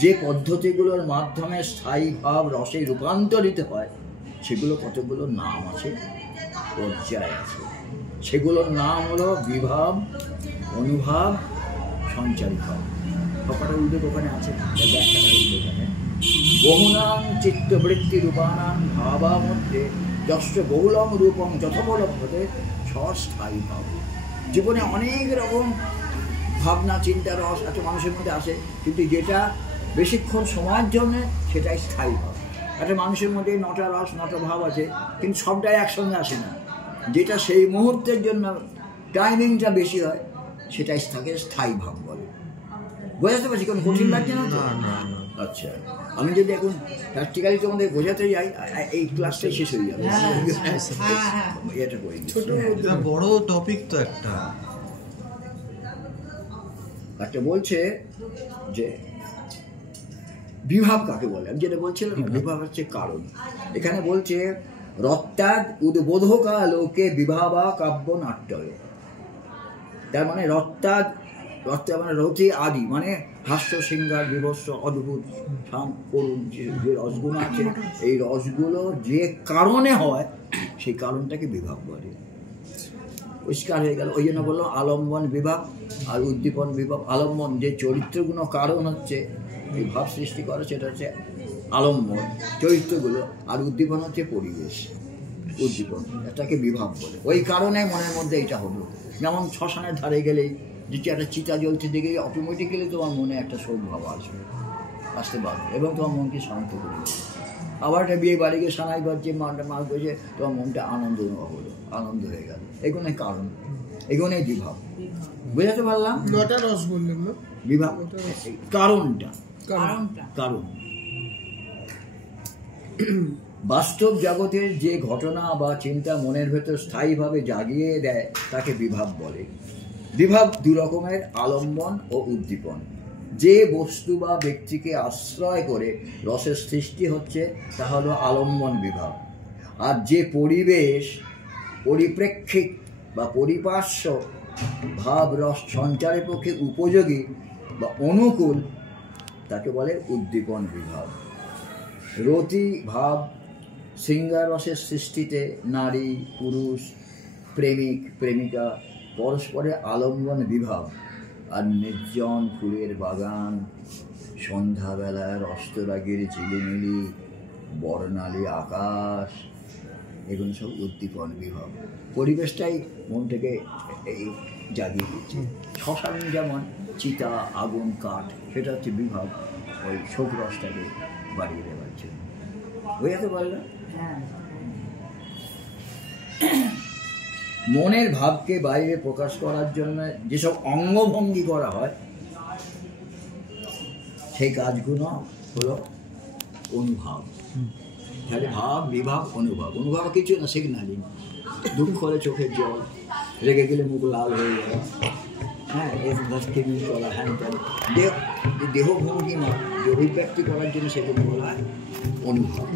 যে পদ্ধতিগুলোর মাধ্যমে স্থায়ী ভাব রসে রূপান্তরিত হয়, সেগুলো কতগুলো নাম আছে, পর্যায় আছে। সেগুলোর নাম হলো বিভাব, অনুভাব, সঞ্চারিত। কথাটা উল্লেখ ওখানে আছে, ব্যাখ্যাটা উল্লেখ ওখানে। বহুনাম চিত্তবৃত্তি রূপানাম ভাবা মধ্যে যশ্চ বহুলম রূপম যথবলভ্যতে সস্থায়ী ভাব। জীবনে অনেক রকম ভাবনা চিন্তা রস এত মানুষের মধ্যে আসে, কিন্তু যেটা বেশিক্ষণ সময়ের জন্য সেটাই স্থায়ী ভাব। একটা মানুষের মধ্যে 9টা রস 9টা ভাব আছে, কিন্তু সবটাই একসঙ্গে আসে না। যেটা সেই মুহূর্তের জন্য টাইমিংটা বেশি হয় সেটাই থাকে স্থায়ী ভাব বলে। বোঝাতে পারছি? কোনো কঠিন লাগছে না তো? আচ্ছা, আমি যদি এখন প্র্যাকটিক্যালি তোমাদের বোঝাতে যাই, এই ক্লাসটাই শেষ হয়ে যাবে। এটা করি বড় টপিক তো একটা বলছে যে বিভাব কাকে বলে। আমি যেটা বলছিলাম, বিভাব হচ্ছে কারণ। এখানে বলছে রত্তাদ উদ্বোধকা লোকে বিভাবা কাব্য নাট্যয়। তার মানে রত্তাদ, রত্তা মানে রতি আদি, মানে হাস্য, শৃঙ্গার, বিভৎস, অদ্ভুত, করুণ যে রসগুলো আছে, এই রসগুলো যে কারণে হয় সেই কারণটাকে বিভাব বলে। পরিষ্কার হয়ে গেল। ওই জন্য বললাম আলম্বন বিভাব আর উদ্দীপন বিভাব। আলম্বন যে চরিত্রগুলো কারণ হচ্ছে এই ভাব সৃষ্টি করে, সেটা হচ্ছে আলম্বন চরিত্রগুলো, আর উদ্দীপন হচ্ছে পরিবেশ। উদ্দীপন এটাকে বিভাব বলে। ওই কারণে মনের মধ্যে এটা হলো। যেমন শ্মশানের ধারে গেলেই যদি একটা চিতা জ্বলতে দেখে অটোমেটিক্যালি তোমার মনে একটা শোক ভাব আসবে, আসতে পারবে, এবং তোমার মনকে শান্ত করে দেবে। আবার একটা বিয়ে বাড়ি গিয়ে সানাই বাজছে, মাছ বসে, তোমার মনটা আনন্দ হলো, আনন্দ হয়ে গেল। এগুলোই কারণ, এগুলোই বিভাব। বুঝাতে পারলাম? 9টা রস বললেন না? বিভাব কারণটা, কারণ। বাস্তব জগতের যে ঘটনা বা চিন্তা মনের ভেতর স্থায়ীভাবে জাগিয়ে দেয় তাকে বিভাব বলে। বিভাব দু রকমের, আলম্বন ও উদ্দীপন। যে বস্তু বা ব্যক্তিকে আশ্রয় করে রসের সৃষ্টি হচ্ছে তা হলো আলম্বন বিভাব। আর যে পরিবেশ, পরিপ্রেক্ষিত বা পরিপার্শ্ব ভাব রস সঞ্চারের পক্ষে উপযোগী বা অনুকূল তাকে বলে উদ্দীপন বিভাব। রতি ভাব শৃঙ্গার রসের সৃষ্টিতে নারী, পুরুষ, প্রেমিক, প্রেমিকা পরস্পরের আলম্বন বিভাব। আর নির্জন ফুলের বাগান, সন্ধ্যাবেলার অস্তরাগের ঝিলিমিলি, বর্ণালী আকাশ, এগুলো সব উদ্দীপন বিভাব। পরিবেশটাই মনটাকে এই জাগিয়ে দিচ্ছে। শ্মশান যেমন চিতা, আগুন, কাঠ, সেটা হচ্ছে বিভাব, ওই শোক রসটাকে বাড়িয়ে দেওয়ার জন্য। বুঝতে পারলাম? মনের ভাবকে বাইরে প্রকাশ করার জন্য যেসব অঙ্গভঙ্গি করা হয় সেই কাজগুলো হলো অনুভাব। তাহলে ভাব, বিভাব, অনুভাব। অনুভাব কিছু না, সিগনালিং। দুঃখ হলে চোখের জল, রেগে গেলে মুখ লাল হয়ে যাওয়া, হ্যাঁ, এর দশটি করা, হ্যাঁ, দেহভঙ্গি নয়, যে অভিব্যক্তি করার জন্য সেগুলো বলা হয় অনুভাব।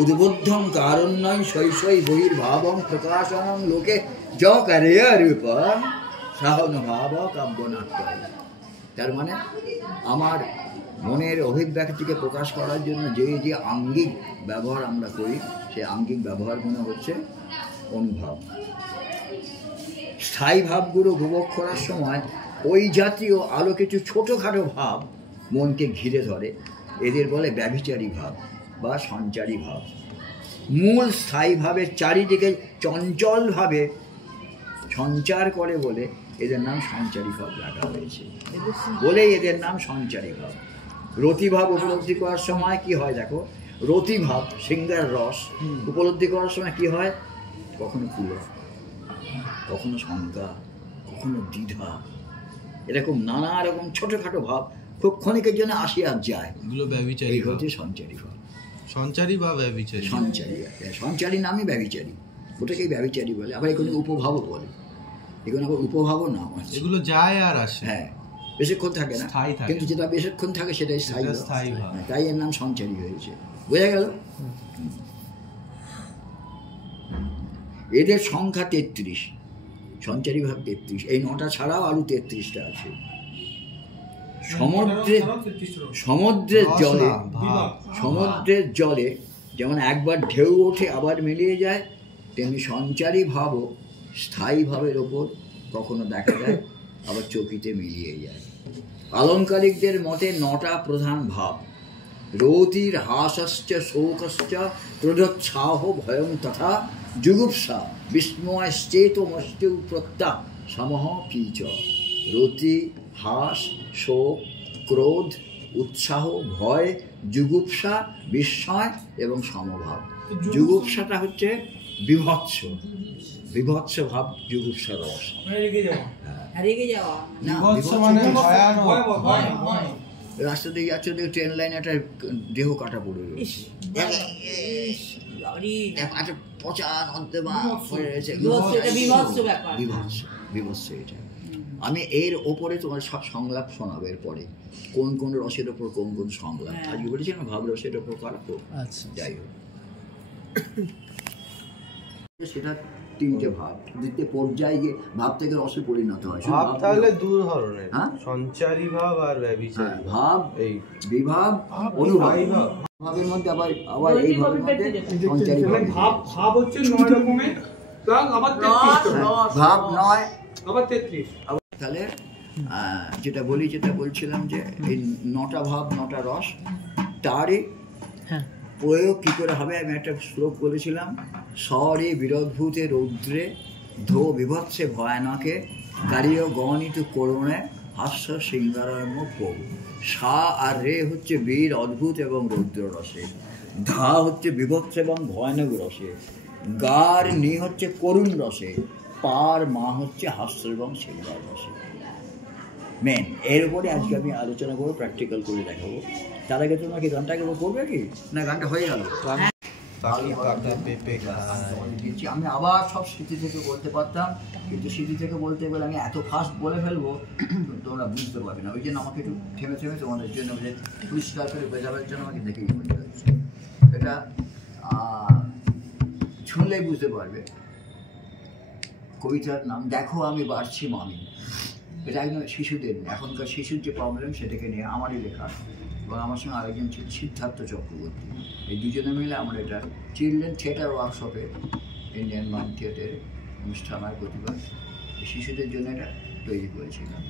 উদ্বুদ্ধম কারণ্যই শৈশৈ বহির্ভাবং প্রকাশনং লোকে য কারেয় রূপম সাহনভাব কাব্যনাট্য। তার মানে আমার মনের অভিব্যক্তিকে প্রকাশ করার জন্য যে যে আঙ্গিক ব্যবহার আমরা করি, সেই আঙ্গিক ব্যবহারগুলো হচ্ছে অনুভাব। স্থায়ী ভাবগুলো উপভোগ করার সময় ওই জাতীয় আরও কিছু ছোটোখাটো ভাব মনকে ঘিরে ধরে, এদের বলে ব্যভিচারী ভাব বা সঞ্চারী ভাব। মূল স্থায়ী ভাবের চারিদিকে চঞ্চলভাবে সঞ্চার করে বলে এদের নাম সঞ্চারী ভাব রাখা হয়েছে, বলেই এদের নাম সঞ্চারী ভাব। রতিভাব উপলব্ধি করার সময় কি হয় দেখো, রতিভাব শৃঙ্গার রস উপলব্ধি করার সময় কি হয়, কখনো কুলো, কখনো শঙ্কা, কখনো দ্বিধা, এরকম নানা রকম ছোটোখাটো ভাব খুব ক্ষণিকের জন্য আসি আর যায়। এগুলো ব্যভিচারী হচ্ছে সঞ্চারী ভাব। সঞ্চারী বা ব্যভিচারী? সঞ্চারী, সঞ্চারী নামই ব্যভিচারী, ওটাকেই ব্যভিচারী বলে। আবার এখানে উপভাবও বলে, এখানে আবার উপভাবও নাম আছে। এগুলো যায় আর আসে, হ্যাঁ, বেশিক্ষণ থাকে না, কিন্তু যেটা বেশিক্ষণ থাকে সেটাই স্থায়ী, তাই এর নাম সঞ্চারী হয়েছে। বোঝা গেল? এদের সংখ্যা 33, সঞ্চারী ভাব 33। এই 9টা ছাড়াও আরো 33টা আছে। সমুদ্রের জলে যেমন একবার ঢেউ ওঠে আবার মিলিয়ে যায়, তেমনি সঞ্চারী ভাবও স্থায়ী ভাবের ওপর কখনো দেখা যায়, আবার চকিতে মিলিয়ে যায়। আলঙ্কারিকদের মতে 9টা প্রধান ভাব, রতির হাসশ্চ শোকশ্চ ক্রোধোৎসাহ ভয়ং তথা জুগুপ্সা বিস্ময়শ্চেতমশ্চু প্রত্যহ সমহ পীচ। রতি, হাস, শোক, ক্রোধ, উৎসাহ, ভয়, জুগুপ্সা, বিস্ময় এবং সমভাব। জুগুপ্সাটা হচ্ছে বিভৎস, বিভৎস ভাব, জুগুপ্সা রস। না, রাস্তা দিয়ে যাচ্ছে, ট্রেন লাইনে একটা দেহ কাটা পড়ে রয়েছে, পচা নর্দমা হয়ে রয়েছে, বিভৎস, বিভৎস এটা। আমি এর ওপরে তোমার সব সংলাপ শোনাবো এরপরে, কোন কোন রসের ওপর কোন কোন সংলাপ। আজকে বলেছি না ভাব রসের ওপর করাবো। আচ্ছা, যাই হোক, সেটা তিনটে ভাব, দ্বিতীয় পর্যায়ে গিয়ে ভাব থেকে রসে পরিণত হয়। ভাব তাহলে দু ধরনের, সঞ্চারী ভাব আর ব্যভিচারী ভাব। এই বিভাব, অনুভাব। ভাবের মধ্যে আবার এই ভাবের মধ্যে সঞ্চারী ভাব হচ্ছে 9 রকমের, আবার 33 ভাব 9 আবার 33। তাহলে যেটা বলছিলাম যে এই 9টা ভাব 9টা রস, তারই প্রয়োগ কি করে হবে। আমি একটা শ্লোক বলেছিলাম, স্বরে বিরোধভূতে রৌদ্রে ধো বিভৎসে ভয়ানকে কারিয় গণিত করুণে হাস্য সিঙ্গারম্য পৌ। সা আর রে হচ্ছে বীর, অদ্ভুত এবং রৌদ্র রসে। ধা হচ্ছে বিভৎস এবং ভয়ানক রসে। গার নি হচ্ছে করুণ রসে। পার মা হচ্ছে হাস্য এবং সিঙ্গার রসে। মেন এর উপরে আজকে আমি আলোচনা করবো, প্র্যাকটিক্যাল করে দেখাবো। তার আগে তোমরা কি গানটা করবে কি না? গানটা হয়ে গেল। আমি আবার সব স্মৃতি থেকে বলতে পারতাম, কিন্তু স্মৃতি থেকে বলতে গেলে আমি এত ফাস্ট বলে ফেলবো তোমরা বুঝতে পারবে না। ওই জন্য আমাকে একটু থেমে থেমে তোমাদের জন্য পরিষ্কার করে বোঝাবার জন্য আমাকে দেখেই বলতে হচ্ছে। এটা শুনলেই বুঝতে পারবে। কবিতার নাম দেখো আমি বাড়ছি মামি। এটা একদম শিশুদের, এখনকার শিশুর যে প্রবলেম সেটাকে নিয়ে আমারই লেখা, এবং আমার সঙ্গে আরেকজন ছিল সিদ্ধার্থ চক্রবর্তী। এই দুজনে মিলে আমরা এটা চিলড্রেন থিয়েটার ওয়ার্কশপে ইন্ডিয়ান মান থিয়েটারে অনুষ্ঠান হয় প্রতিবার, শিশুদের জন্য এটা তৈরি করেছিলাম।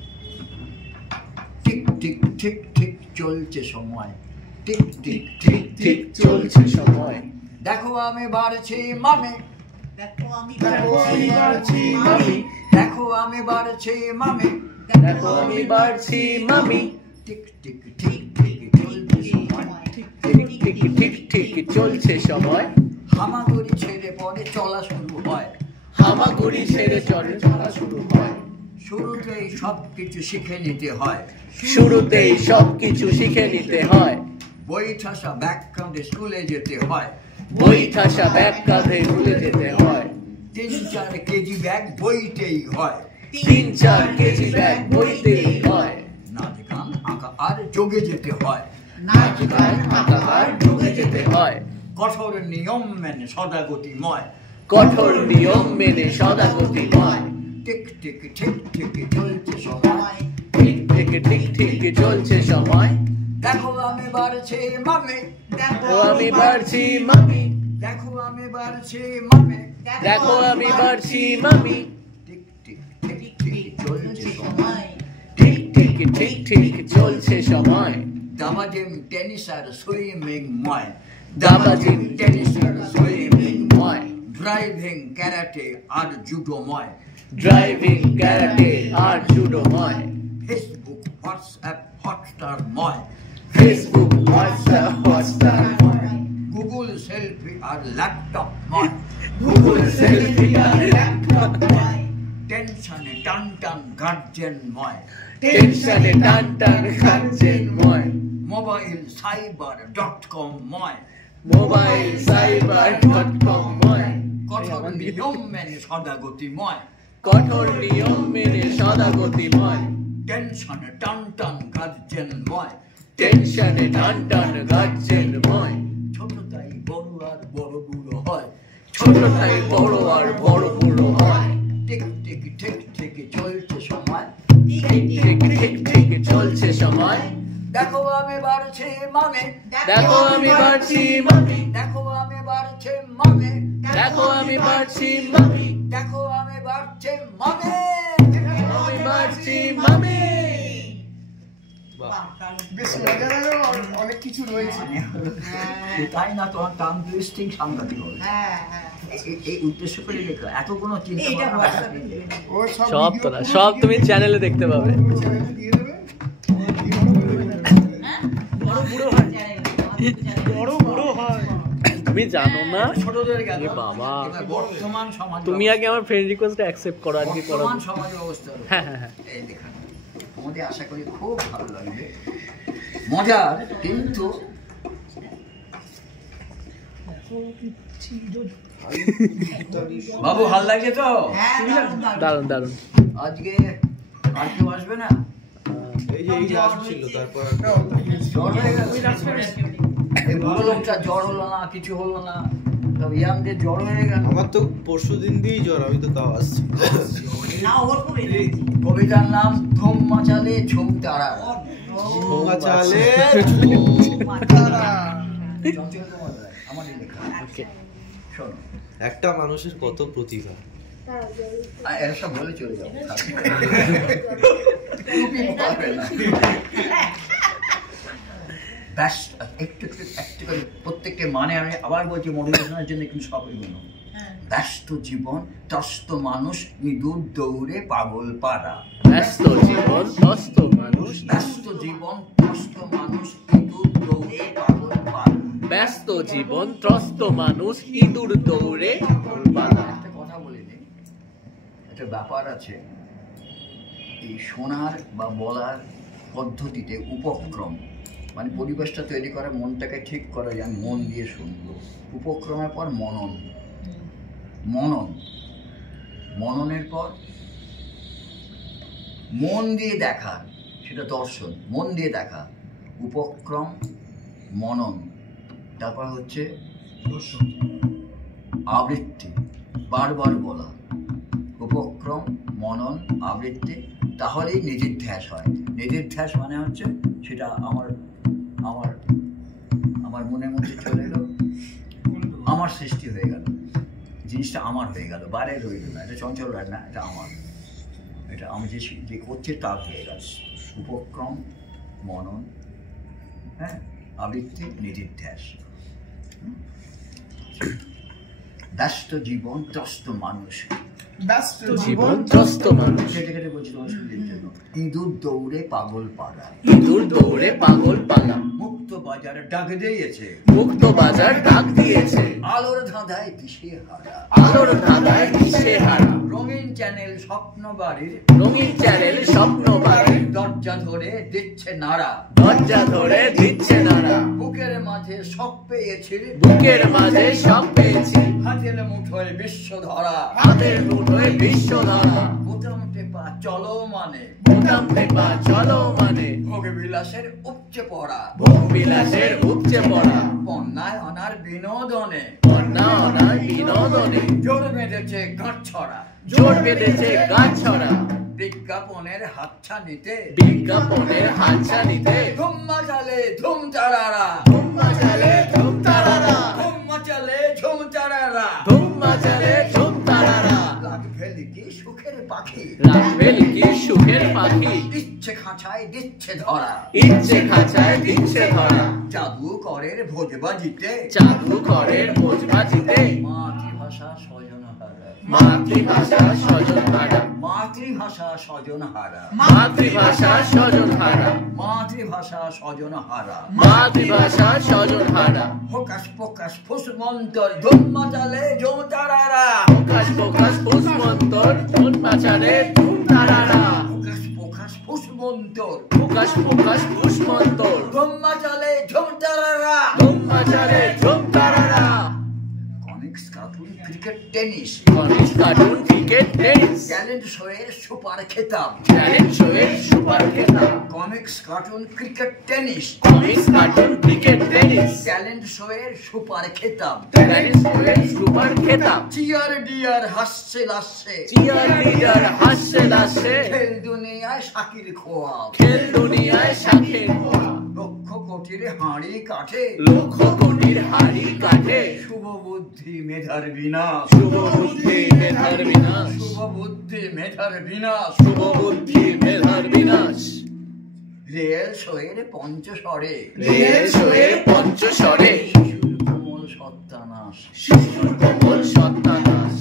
ঠিক ঠিক ঠিক ঠিক চলছে সময়, ঠিক ঠিক ঠিক ঠিক চলছে সময়। দেখো আমি বাড়ছি মামি, দেখো আমি বাড়ছি মামি, দেখো আমি বাড়ছি মামি, দেখো আমি বাড়ছি মামি। ঠিক ঠিক ঠিক ঠিক চলছে সময়, ঠিক ঠিক ঠিক ঠিক ঠিক চলছে সময়। হামাগুড়ি ছেড়ে পরে চলা শুরু হয়, হামাগুড়ি ছেড়ে চলা শুরু হয়। শুরুতেই সব কিছু শিখে নিতে হয়, শুরুতেই সব কিছু শিখে নিতে হয়। বই ঠাসা ব্যাগ কাঁধে স্কুলে যেতে হয়, বই ঠাসা ব্যাগ কাঁধে স্কুলে যেতে হয়। 3-4 কেজি ব্যাগ বইতেই হয়, 3-4 কেজি ব্যাগ বইতেই হয়। নাচ গান আঁকা আর যোগে যেতে হয়, নাচ গান আঁকা আর যোগে যেতে হয়। কঠোর নিয়ম মেনে সদা গতিময়, কঠোর নিয়ম মেনে সদা গতিময়। ঠিক ঠিক ঠিক ঠিক চলছে সময়, ঠিক ঠিক ঠিক ঠিক চলছে সময়। দেখো আমি বাড়ছি মামি, দেখো আমি বাড়ছি মামি, দেখো আমি বাড়ছি মামি, দেখো আমি বাড়ছি মামি। ঠিক ঠিক ঠিক ঠিক চলছে সময়, ঠিক ঠিক ঠিক ঠিক চলছে সময়। দাবাজিম টেনিস আর সুইমিং ময়, দাবাজিম টেনিস আর সুইমিং ময়। ড্রাইভিং ক্যারাটে আর জুডোময়, ড্রাইভিং ক্যারাটে আর জুডোময়। ফেসবুক হোয়াটসঅ্যাপ হটস্টার ময়, ফেসবুক হোয়াটসঅ্যাপ হটস্টার ময়। গুগল সেলফি আর ল্যাপটপ ময়, গুগল সেলফি আর ল্যাপটপ ময়। টেনশনে টান টান গার্জেন ময়, টেনশনে টান টান গার্জেন ময়। মোবাইল cyber.com ময়, মোবাইল cyber.com ময়। কঠোর নিয়ম মেনে সদা গতিময়, কঠোর নিয়ম মেনে সদা গতিময়। টেনশনে টান টান গার্জেন ময়, টেনশনে টান টান গার্জেন ময়। ছোট তাই বড় আর বড় বুড়ো হয়, ছোট তাই বড় আর বড় বুড়ো হয়। ঠিক ঠিক ঠিক ঠিক চলছে সময়, ঠিক ঠিক ঠিক ঠিক চলছে সময়। দেখো আমি বাড়ছি মামি, দেখো আমি বাড়ছি মামি, দেখো আমি বাড়ছি মামি, দেখো আমি বাড়ছি মামি, দেখো আমি বাড়ছি মামি, দেখো আমি বাড়ছি মামি। বাহ। বেশ মজাদারও অনেক কিছু রয়েছে। তাই না, তোমার টার্ম টুইস্টিং সাংঘাতিক হবে। এই উদ্দেশ্য করে লেখা, এত কোনো চিন্তা ভাবনা ও সব তোলা, সব তুমি চ্যানেলে দেখতে পাবে। চ্যানেলে দিয়ে দেবে। বড় হয় তুমি জানো না ছোটদের গেল। এ বাবা, এবার বর্তমান সমাজ, তুমি আগে আমার ফ্রেন্ড রিকোয়েস্টটা অ্যাকসেপ্ট করো আজকে করো। বর্তমান সমাজের অবস্থা হলো। হ্যাঁ হ্যাঁ হ্যাঁ, এই দেখুন, আমাদের আশা করি খুব ভালো লাগবে, মজার। কিন্তু বাবু ভাল লাগছে তো? দারুণ দারুণ। আজকে আর কেউ আসবে না? এই যে এই লাস্ট ছিল, তারপর জ্বর হয়ে গেল। এই বুড়ো লোকটা জ্বর হলো না, কিছু হলো না, তবে ইয়াংদের জ্বর হয়ে গেল। আমার তো পরশুদিন দিয়েই জ্বর, আমি তো তাও আসছি। কবিতার নাম ধুম মাচালে ঝুম তারা। চালে আমাদের লেখা। ওকে, শোনো, একটা মানুষের কত প্রতিভা। এরা সব বলে চলে যাবো। ব্যাস একটু একটু করে প্রত্যেকটা মানে আমি আবার বলছি মোটিভেশনের জন্য, কিন্তু সব এগুলো ব্যস্ত জীবন ত্রস্ত মানুষ ইঁদুর দৌড়ে পাগল পাড়া। ব্যস্ত জীবন ত্রস্ত মানুষ, ব্যস্ত জীবন ত্রস্ত মানুষ ইঁদুর দৌড়ে পাগল পাড়া। ব্যস্ত জীবন ত্রস্ত মানুষ ইঁদুর দৌড়ে পালা। একটা কথা বলে দিই, একটা ব্যাপার আছে এই শোনার বা বলার পদ্ধতিতে। উপক্রম মানে পরিবেশটা তৈরি করে, মনটাকে ঠিক করে যে আমি মন দিয়ে শুনবো। উপক্রমের পর মনন, মনন, মননের পর মন দিয়ে দেখা, সেটা দর্শন, মন দিয়ে দেখা। উপক্রম, মনন, তারপর হচ্ছে আবৃত্তি, বারবার বলা। উপক্রম, মনন, আবৃত্তি, তাহলেই নিধিধ্যাস হয়। নিধিধ্যাস মানে হচ্ছে সেটা আমার আমার আমার মনের মধ্যে চলে এলো, আমার সৃষ্টি হয়ে গেল, জিনিসটা আমার হয়ে গেল, বাইরে রইল না, এটা চঞ্চল রায় না, এটা আমার, এটা আমি যে করছি তা হয়ে গেল। উপক্রম, মনন, হ্যাঁ, আবৃত্তি, নিধিধ্যাস। ব্যস্ত জীবন ত্রস্ত মানুষ, ব্যস্ত জীবন ত্রস্ত মানুষ, কেটে কেটে বলছি তোমার সুবিধের জন্য। ইঁদুর দৌড়ে পাগল পাড়া, ইঁদুর দৌড়ে পাগল পালা। মুক্ত বাজার ডাক দিয়েছে, মুক্ত বাজার ডাক দিয়েছে, আলোর ধাঁধায় দিশে হারা। আলোর ধাঁধায় দিশে হারা। রঙিন চ্যানেল স্বপ্ন বাড়ির, রঙিন চ্যানেল স্বপ্ন বাড়ি, দরজা ধরে দিচ্ছে নাড়া। দরজা ধরে দিচ্ছে নাড়া। বুকের মাঝে সব পেয়েছি, বুকের মাঝে সব পেয়েছি, হাতের মুঠোয় বিশ্ব ধরা। হাতের মুঠোয় বিশ্ব ধরা। বোতাম টেপা চলো মানে, বোতাম টেপা চলো মানে, ভোগ বিলাসের উপচে পড়া। ভোগ বিলাসের উপচে পড়া। বন্যায় অনার বিনোদনে, বন্যা অনার বিনোদনে, জোর বেঁধেছে গাঁট ছড়া। জোর বেঁধেছে গাছ ছড়া। বিজ্ঞাপনের হাতছানিতে, বিজ্ঞাপনের হাতছানিতে, ধুম মাচালে ধুম তারারা। ধুম মাচালে ধুম তারারা। ধুম মাচালে ঝুম তারারা। ধুম মাচালে ধুম তারারা। লাগবে লিখি সুখের পাখি, রাখবে লিখি সুখের পাখি। ইচ্ছে খাঁচায় দিচ্ছে ধরা। ইচ্ছে খাঁচায় দিচ্ছে ধরা। জাদুকরের ভোজবাজিতে, জাদুঘরের ভোজবাজিতে, মাতৃভাষা স্বজন হারা। মাতৃভাষা স্বজন হারা। মাতৃভাষা স্বজন হারা। মাতৃভাষা স্বজন হারা। মাতৃভাষা স্বজন হারা। মাতৃভাষা স্বজন হারা। প্রকাশ প্রকাশ ফুস মন্তর, ধুম মাচালে ঝুম তারারা। প্রকাশ প্রকাশ পুষ্পন্তর, ধুন মাচালে ধুম তারারা। প্রকাশ প্রকাশ ফুস মন্তর, প্রকাশ প্রকাশ পুষ্পন্তর, ধুম মাচালে ঝুম তারারা। ধুম মাচালে ধুম তারারা। Comics, cartoon, cricket, tennis, comics, cartoon, cricket, tennis, talent শোয়ের সুপার খেতাব। ট্যালেন্ট শোয়ের সুপার খেতাব। Comics, cartoon, cricket, tennis, comics, cartoon, cricket, tennis, talent শোয়ের সুপার খেতাব। ট্যালেন্ট শোয়ের সুপার খেতাব। চিয়ার ডিয়ার হাসছে লাসছে, চিয়ার লিডার হাসছে লাসে, খেল দুনিয়ায় শাকির খোয়া। খেল দুনিয়ায় শাখের খোয়া। লক্ষ কোটির হাঁড়ি কাঠে, লক্ষ কোটির হাড়ি কাটে, শুভ বুদ্ধি মেধার বিনাশ। শুভ বুদ্ধি মেধার বিনাশ। শুভ বুদ্ধি মেধার বিনাশ। শুভ বুদ্ধি মেধার বিনাশ। রিয়েল শোয়ের পঞ্চস্বরে রিয়েল শোয়ের পঞ্চস্বরে শিশুর কোমল সত্যানাশ শিশুর কোমল সত্যানাশ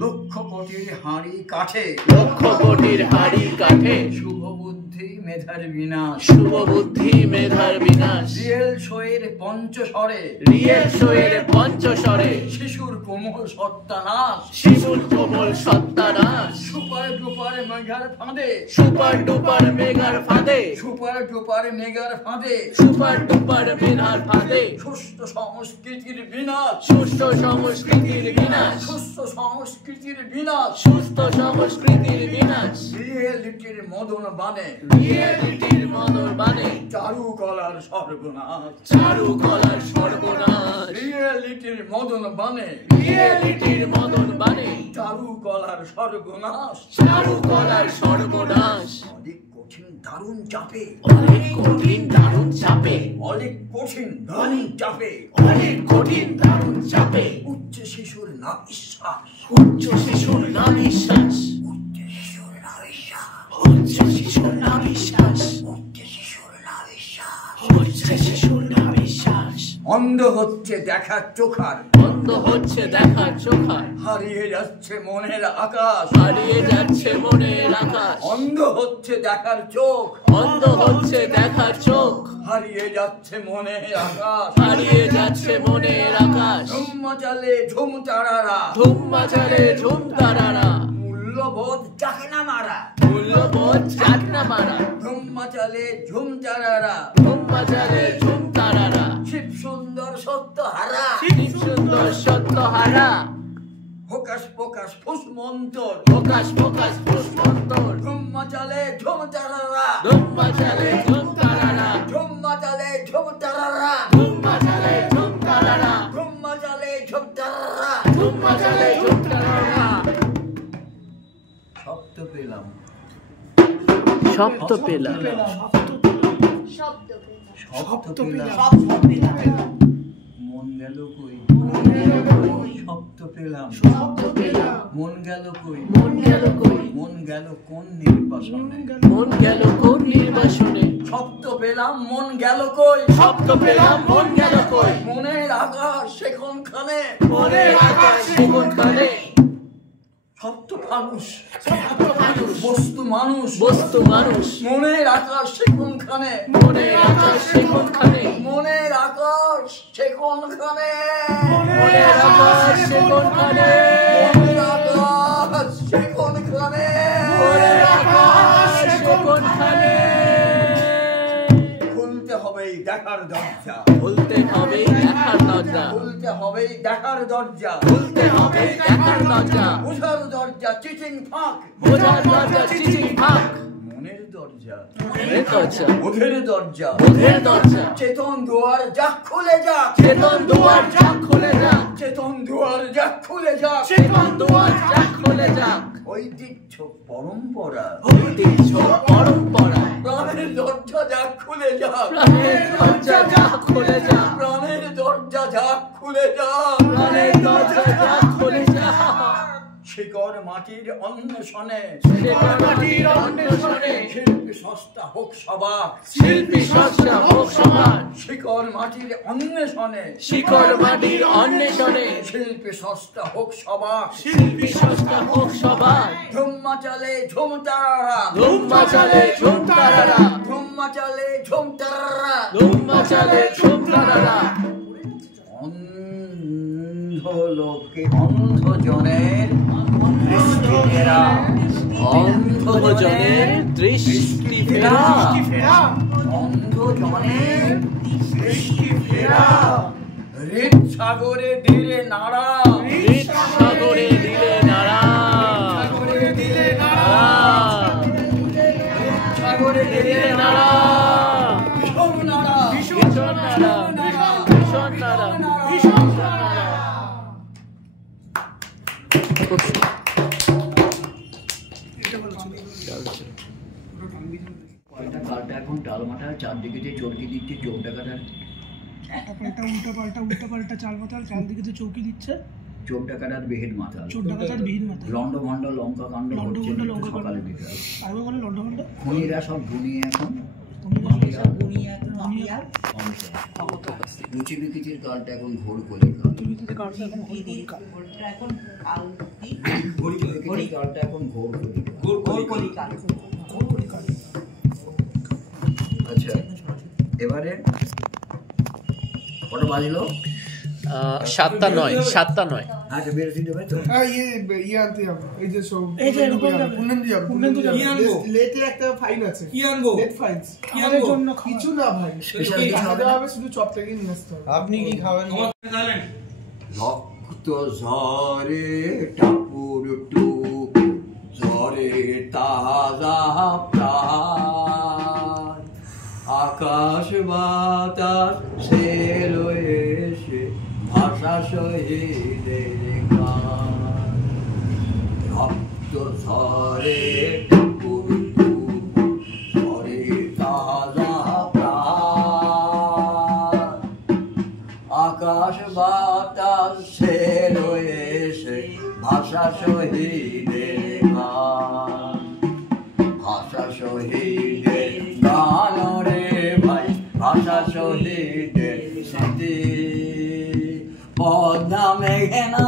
লক্ষ কোটির হাঁড়ি কাঠে লক্ষ কোটির হাড়ি কাঠে শুভ বুদ্ধি মেধার বিনাশ শুভ বুদ্ধি মেধার বিনাশ রিয়েল শোয়ের পঞ্চস্বরে রিয়েল শোয়ের পঞ্চস্বরে শিশুর কোমল সত্যানাশ শিশুর কোমল সত্যানাশ সুপার ডুপার মেঘার ফাঁদে সুপার ডুপার মেঘার ফাঁদে সুপার ডুপার মেঘার ফাঁদে সুপার ডুপার মেঘার ফাঁদে সুস্থ সংস্কৃতির বিনাশ সুস্থ সংস্কৃতির বিনাশ সুস্থ সংস্কৃতির বিনাশ সুস্থ সংস্কৃতির বিনাশ রিয়েলিটির মদন বানে রিয়েলিটির মদন বানে চারুকলার সর্বনাশ চারুকলার সর্বনাশ রিয়েলিটির মদন বানে রিয়েলিটির মদন বানে চারুকলার সর্বনাশ চারুকলার সর্বনাশ অনেক কঠিন দারুণ চাপে অনেক কঠিন দারুণ চাপে অনেক কঠিন দারুণ চাপে অনেক কঠিন দারুণ চাপে উচ্চ শিশুর না বিশ্বাস উচ্চ শিশুর না বিশ্বাস উচ্চ শিশুর না বিশ্বাস উচ্চ শিশুর না বিশ্বাস উচ্চ শিশুর না বিশ্বাস উচ্চ শিশুর না বিশ্বাস অন্ধ হচ্ছে দেখার চোখার বন্ধ হচ্ছে দেখার চোখার হারিয়ে যাচ্ছে মনের আকাশ হারিয়ে যাচ্ছে মনের আকাশ অন্ধ হচ্ছে দেখার চোখ অন্ধ হচ্ছে দেখার চোখ হারিয়ে যাচ্ছে মনের আকাশ হারিয়ে যাচ্ছে মনের আকাশ ঝুম্মা চালে ঝুম তারারা ধুম মাচারে ঝুম তারারা মূল্যবোধ যাকে না মারা মূল্যবোধ চাক না মারা ঝুম্মা চালে ঝুম তারারা ধুম মাচারে ঝুম তারারা শিব সুন্দর সত্য হারা শিব সুন্দর সত্য হারা হোকাস পোকাস ফুস মন্তর প্রকাশ প্রকাশ পুষ্পন্তর ঝুম্মা চালে ঝুম তারারা ধুম মাচারে ঝুম তারারা ঝুম্মা চালে ঝুম তারারা ধুম মাচারে ঝুম তারারা ঝুম্মা চালে ঝুম তারারা ধুম মাচারে ঝুম তারারা শব্দ পেলাম শব্দ পেলাম শব্দ পেলাম মন গেল কই শব্দ পেলাম মন গেল কই মন গেল কই মন গেল কোন নির্বাসনে মন গেল কোন নির্বাসনে শব্দ পেলাম মন গেল কই শব্দ পেলাম মন গেল কই মনের আকাশ সেখানখানে মনের আকাশ সেখানখানে শব্দ মানুষ বস্তু মানুষ বস্তু মানুষ মনের আকাশ সেখানখানে মনের আকাশ সেখানখানে মনের আকাশ সেখানখানে মনের আকাশ সেখানখানে মনের আকাশ সেখানখানে মনের আকাশ সেখানখানে খুলতে হবে দেখার দরজা খুলতে হবে দেখার দরজা খুলতে হবে দেখার দরজা খুলতে হবে দেখার দরজা বুঝার দরজা চিচিং ফাঁক বোঝার দরজা চিচিং ফাঁক মনের দরজা মনের দরজা বোধের দরজা বোধের দরজা চেতন দুয়ার যাক খুলে যাক চেতন দুয়ার যাক খুলে যাক চেতন দুয়ার যাক খুলে যাক চেতন দুয়ার যাক খুলে যাক ঐতিহ্য পরম্পরা ঐতিহ্য পরম্পরা প্রাণের দরজা যাক খুলে যাক প্রাণের দরজা যাক খুলে যাক প্রাণের দরজা যাক খুলে যাক প্রাণের দরজা যাক খুলে যাক শিকড় মাটির অন্বেষণে শিকড় মাটির অন্বেষণে শিল্পী সস্তা হোক সবার শিল্পী সস্তা হোক সবার শিকড় মাটির অন্বেষণে শিকড় মাটির অন্বেষণে শিল্পী সস্তা হোক সবার শিল্পী সস্তা হোক সবার ঝুম্মা চালে ঝুম তারারা ধুম মাচালে ঝুম তারারা ঝুম্মা চালে ঝুম তারারা ধুম মাচালে ঝুম তারারা অন্ধ লোকে অন্ধ জনের দৃষ্টি ফেরা অন্ধজনের দৃষ্টি ফেরা অন্ধ জনের দৃষ্টি ফেরা হৃদ সাগরে দিলে নাড়া হৃদ সাগরে দিলে নাড়া সাগরে দিলে নাড়া সাগরে দিলে নাড়া ভীষণ নাড়া ভীষণ নাড়া ভীষণ নাড়া ভীষণ নাড়া কয়টা কালটা এখন টালমাটা চারদিকে যে চরকি দিচ্ছে চোখ ডাকাটার উল্টা পাল্টা চাল মাথাল চারদিকে যে চৌকি দিচ্ছে চোখ ডাকাটার বেহেড মাথা চোর ডাকাতার বিহীন মাথা লন্ড ভন্ড লঙ্কা কাণ্ড হচ্ছে লন্ডভন্ড লঙ্কা সকালে কাণ্ড। বিকাল আমি বলে লন্ডভন্ড খুনিরা সব ঘুমিয়ে এখন উনি লুচি বিকিটির কালটা এখন ঘোর কলিকাল, কালটা এখন ঘোর কলিকাল। আচ্ছা, এবারে কটা বাজলো? 7টা 9। আচ্ছা, বেরোতে দেবে তো? ইয়ে আনতে যাবো, এই যে সব এই যে পুণ্যেন্দু যাবে। লেটে একটা ফাইন আছে, কি আনবো? লেট ফাইনস আমাদের জন্য কিছু না ভাই, স্পেশাল কিছু কিছু হবে খাওয়া না? হবে, শুধু চপ থেকে নিয়ে আসতে হবে। আপনি কি খাবেন? রক্ত ঝরে টাপুর টুক ঝরে তাজা প্রাণ, আকাশ বাতাস সে রয়েছে ভাষা শহীদের গান। রক্ত ঝরে টাপুর টুক ঝরে তাজা প্রাণ, আকাশ বাতাস সে রয়েছে ভাষা শহীদের গান। ভাষা শহীদের গান রে ভাই, ভাষা শহীদের স্মৃতি। পদ্মা মেঘনা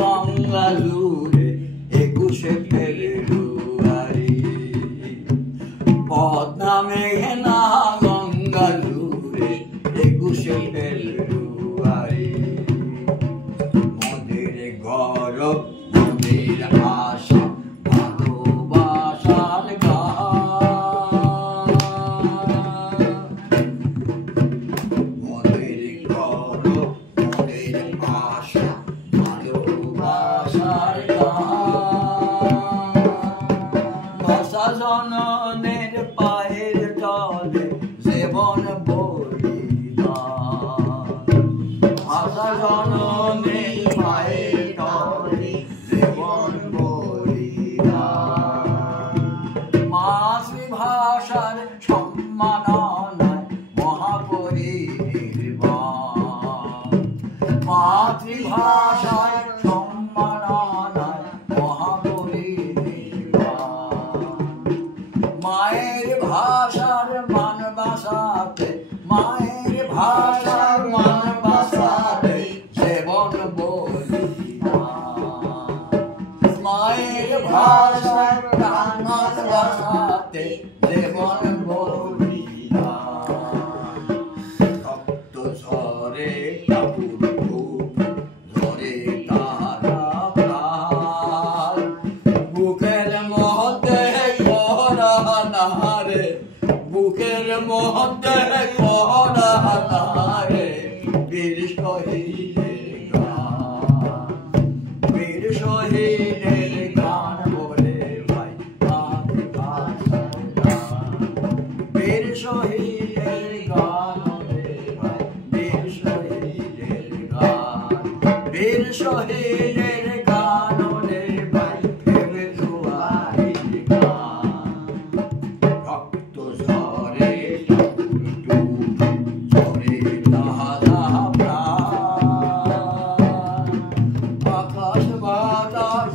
গঙ্গা জুড়ে 21শে ফেব্রুয়ারি, পদ্মা মেঘনা গঙ্গা জুড়ে 21শে ফেব্রুয়ারি। মোদের গৌরব, মোদের আশা, ভালোবাসার গান। মোদের গৌরব, মোদের আশা, ভালোবাসার গান। ভাষা জননের পায়ের তলে জীবন বলিদান, ভাষা জননের পায়ের তলে জীবন বলিদান। মাতৃভাষার সম্মাননায় মহাপরিনির্বাণ, মাতৃভাষার সম্মাননায় মহাপরিনির্বাণ। মায়ের ভাষার মান বাঁচাতে, মায়ের ভাষার মান বাঁচাতে জীবন বলিদান। মায়ের ভাষার মান বাঁচাতে জীবন বলিদান। রক্ত ঝরে টাপুর টুক ঝরে তারা প্রাণ, বুকের মধ্যে করা নারে, বুকের মধ্যে করা নারে বীর শহীদের গান। বীর শহীদের গান বলে ভাই মাতৃভাষার গান। বীর শহীদের গান বলে ভাই, বীর শহীদের গান। বীর শহীদের গান বলে ভাই ফেব্রুয়ারির গান। রক্ত ঝরে টাপুর টুক ঝরে তাজা প্রাণ, আকাশ বাতাস,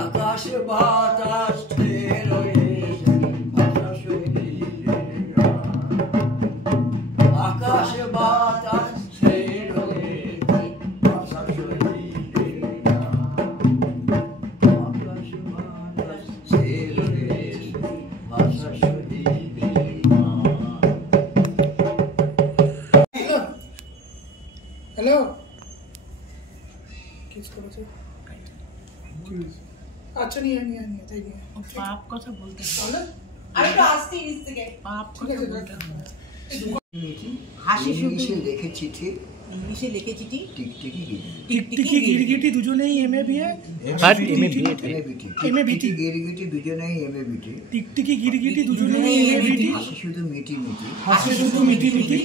আকাশ বাতাস সে রয়েছে ভাষা শহীদের গান। আকাশ বাতাস সে রয়েছে ভাষা শহীদের গান। আকাশ বাতাস সে রয়েছে ভাষা শহীদের গান। হ্যালো কিস করেছে? আচ্ছা নিয়ে তাই নিয়ে পাপ কথা বলতে তাহলে আমি তো আসছি নিচ থেকে পাপ কথা বলতে হাসি ইংলিশে লেখে চিঠি, ইংলিশে লিখে চিঠি টিকটিকি গিরগিটি। টিকটিকি গিরগিটি দুজনেই এমএ বিএ, আর এমএ বিএ টিকটিকি গিরগিটি দুজনেই এমএ বিটি। টিকটিকি গিরগিটি দুজনেই এমএ বিটি, হাসি শুধু মিটি মিটি। হাসি শুধু মিটি মিটি।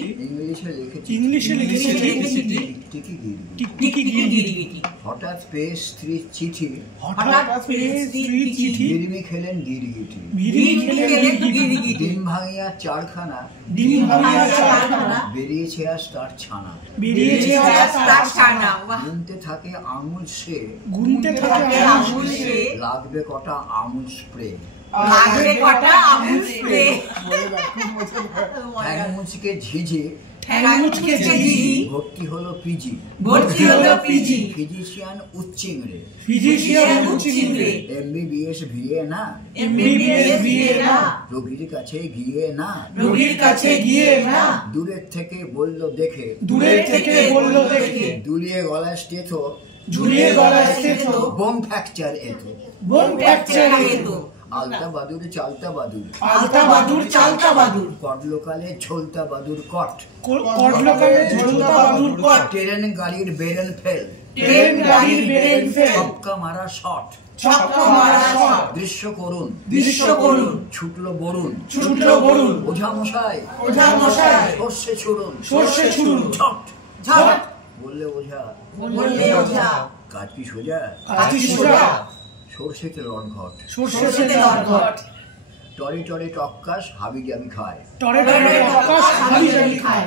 ইংলিশে লেখে চিঠি, চিঠি, টিকটিকি গিরগিটি। টিকটিকি গিরগিটি। হঠাৎ পেয়ে স্ত্রীর চিঠি, হঠাৎ পেয়ে স্ত্রীর চিঠি, বিড়মি খেলেন গিরগিটি। বিড়ি খেলেন গিরগিটি। ডিম ভাঙিয়া চারখানা, ডিম ভাঙিয়া চারখানা, বেরিয়েছে আজ তার ছানা। বেরিয়েছে আজ তার ছানা। গুনতে থাকে আঙুল সে, গুনতে থাকে আঙুল সে, লাগবে কটা আমুল স্প্রে। লাগবে কটা আমুল স্প্রে ঠ্যাং মুচকে ঝিঝি ভর্তি হলো পিজি ফিজিশিয়ান উচ্চিংড়ে এমবিবিএস ভিএ না রোগীর কাছে গিয়ে না দূরের থেকে বললো দেখে দুলিয়ে গলায় স্টেথো বোন ফ্র্যাকচার এতো আলতা বাদুর চালতা বাদুর কটলোকালে ঝোলতা বাদুর কট ট্রেন গাড়ির বেরেন ফেল ছক্কা মারা শট দৃশ্য করুন ছুটলো বরুণ ওঝা মশাই সর্ষে ছুড়ুন ঝট বললে ওঝা কাজ কি সোজা সর্ষেতে রনঘট টরে টক্কাস হাবি জাবি খায়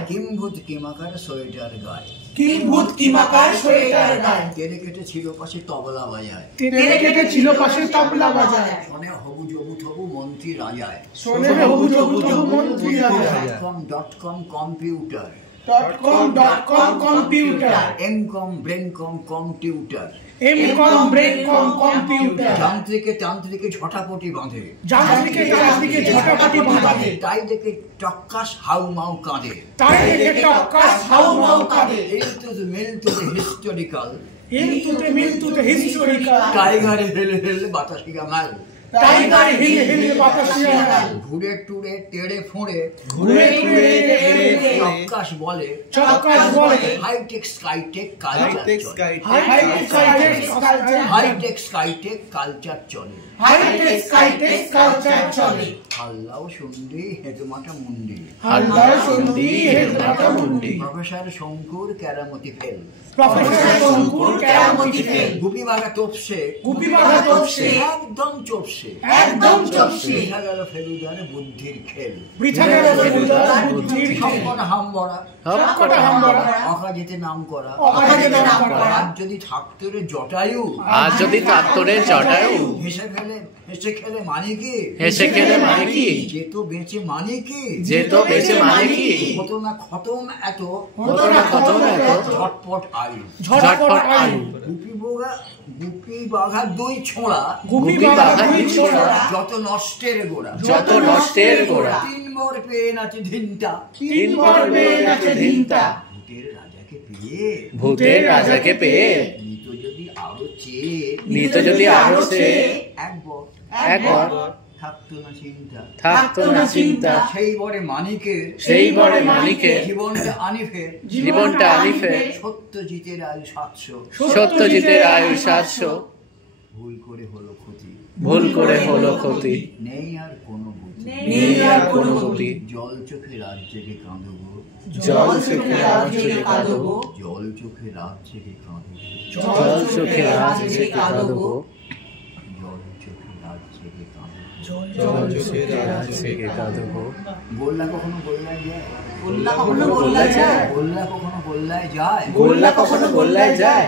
কিম্ভূত কিমাকার সোয়েটার গায় তেরে কেটে ছিল পাশে তবলা বাজায় শোনে হবু জবু থবু মন্ত্রী রাজায় .com কম্পিউটার এমকম ব্রেনকম কম্পিউটার যান্ত্রিকে ঝটাপটি বাঁধে তাই দেখে টক্কাস হাউ মাউ কাঁদে হিস্টোরিক্যাল টাইগারে হেল বাতাসিকা মাল ঘুরে টুরে তেড়ে ফোঁড়ে চক্কাস বলে হাইটেক স্কাইটেক কালচার চলে হাল্লাও সন্ধি হেদমাটা মুন্ডি প্রফেসর শঙ্কুর কেরামতি ফেল গুপি বাঘা তপসে একদম চপসে বৃথা গেল ফেলুদার বুদ্ধির খেল সবকটা হামবড়া অকাজেতে নাম করা আজ যদি থাকতো রে জটায়ু হেসে খেলে মানে কি যেত বেঁচে মানে কি হতো না খতম এত ঝটপট আয়ু গুপি বাঘা দুই ছোঁড়া যত নষ্টের গোড়া 3 মোর পেয়ে নাচে ধিনটা ভূতের রাজাকে পেয়ে নিত যদি আরো চেয়ে একবার থাকতো না চিন্তা সেই বড়ে মানিকে জীবনটা আনিফে সত্যজিতের আয়ু 700 ভুল করে হলো ক্ষতি নেই আর কোনো গতি জল চোখে রাত জেগে কাঁদবো গোল্লা কখনো গোল্লায় যায়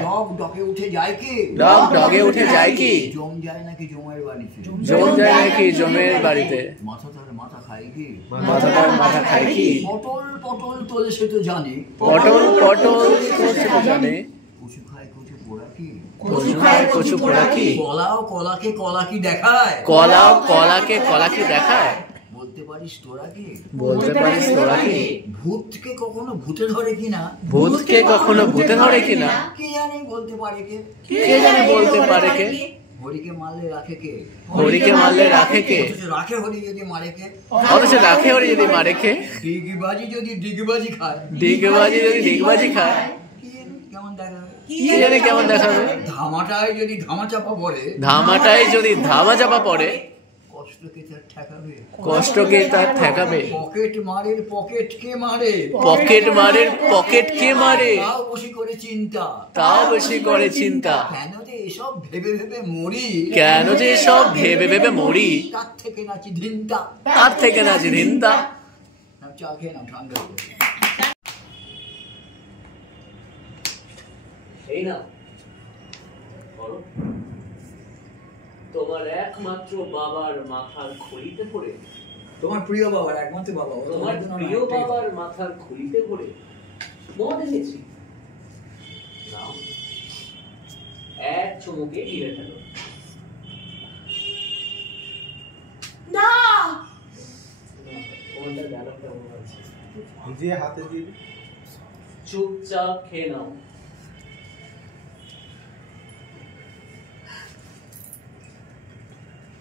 ডগে উঠে যায় কি জম যায় নাকি জমের বাড়িতে মাথা খায় কি পটল তোলে সে তো জানে কচু পোড়া কি কলাও কলাকে দেখায় বলতে পারিস তোরা কি ভূতকে কখনো ভূতে ধরে কিনা কে জানে বলতে পারে কে হরিকে মারলে রাখে কে রাখে হরি যদি মারে কে ডিগবাজি যদি ডিগবাজি খায় কেমন দেখাবে ধামাটায় যদি ধামা চাপা পড়ে কষ্টকে তার ঠেকাবে পকেট মারে তাও বেশি করে চিন্তা কেন যে এসব ভেবে মরি তার থেকে নাচি ধিনতা চা খেয়ে নাও ঠান্ডা এই না তোমার একমাত্র বাবার মাথার খুলিতে পড়ে, তোমার প্রিয় বাবার একমাত্র বাবা, তোমার প্রিয় বাবার মাথার খুলিতে পড়ে মদ এনেছি, নাও এক চুমুকে গিলে ফেলো। না কোনটা ডায়লগটা মনে আছে? নিজে হাতে দিয়ে চুপচাপ খেয়ে নাও।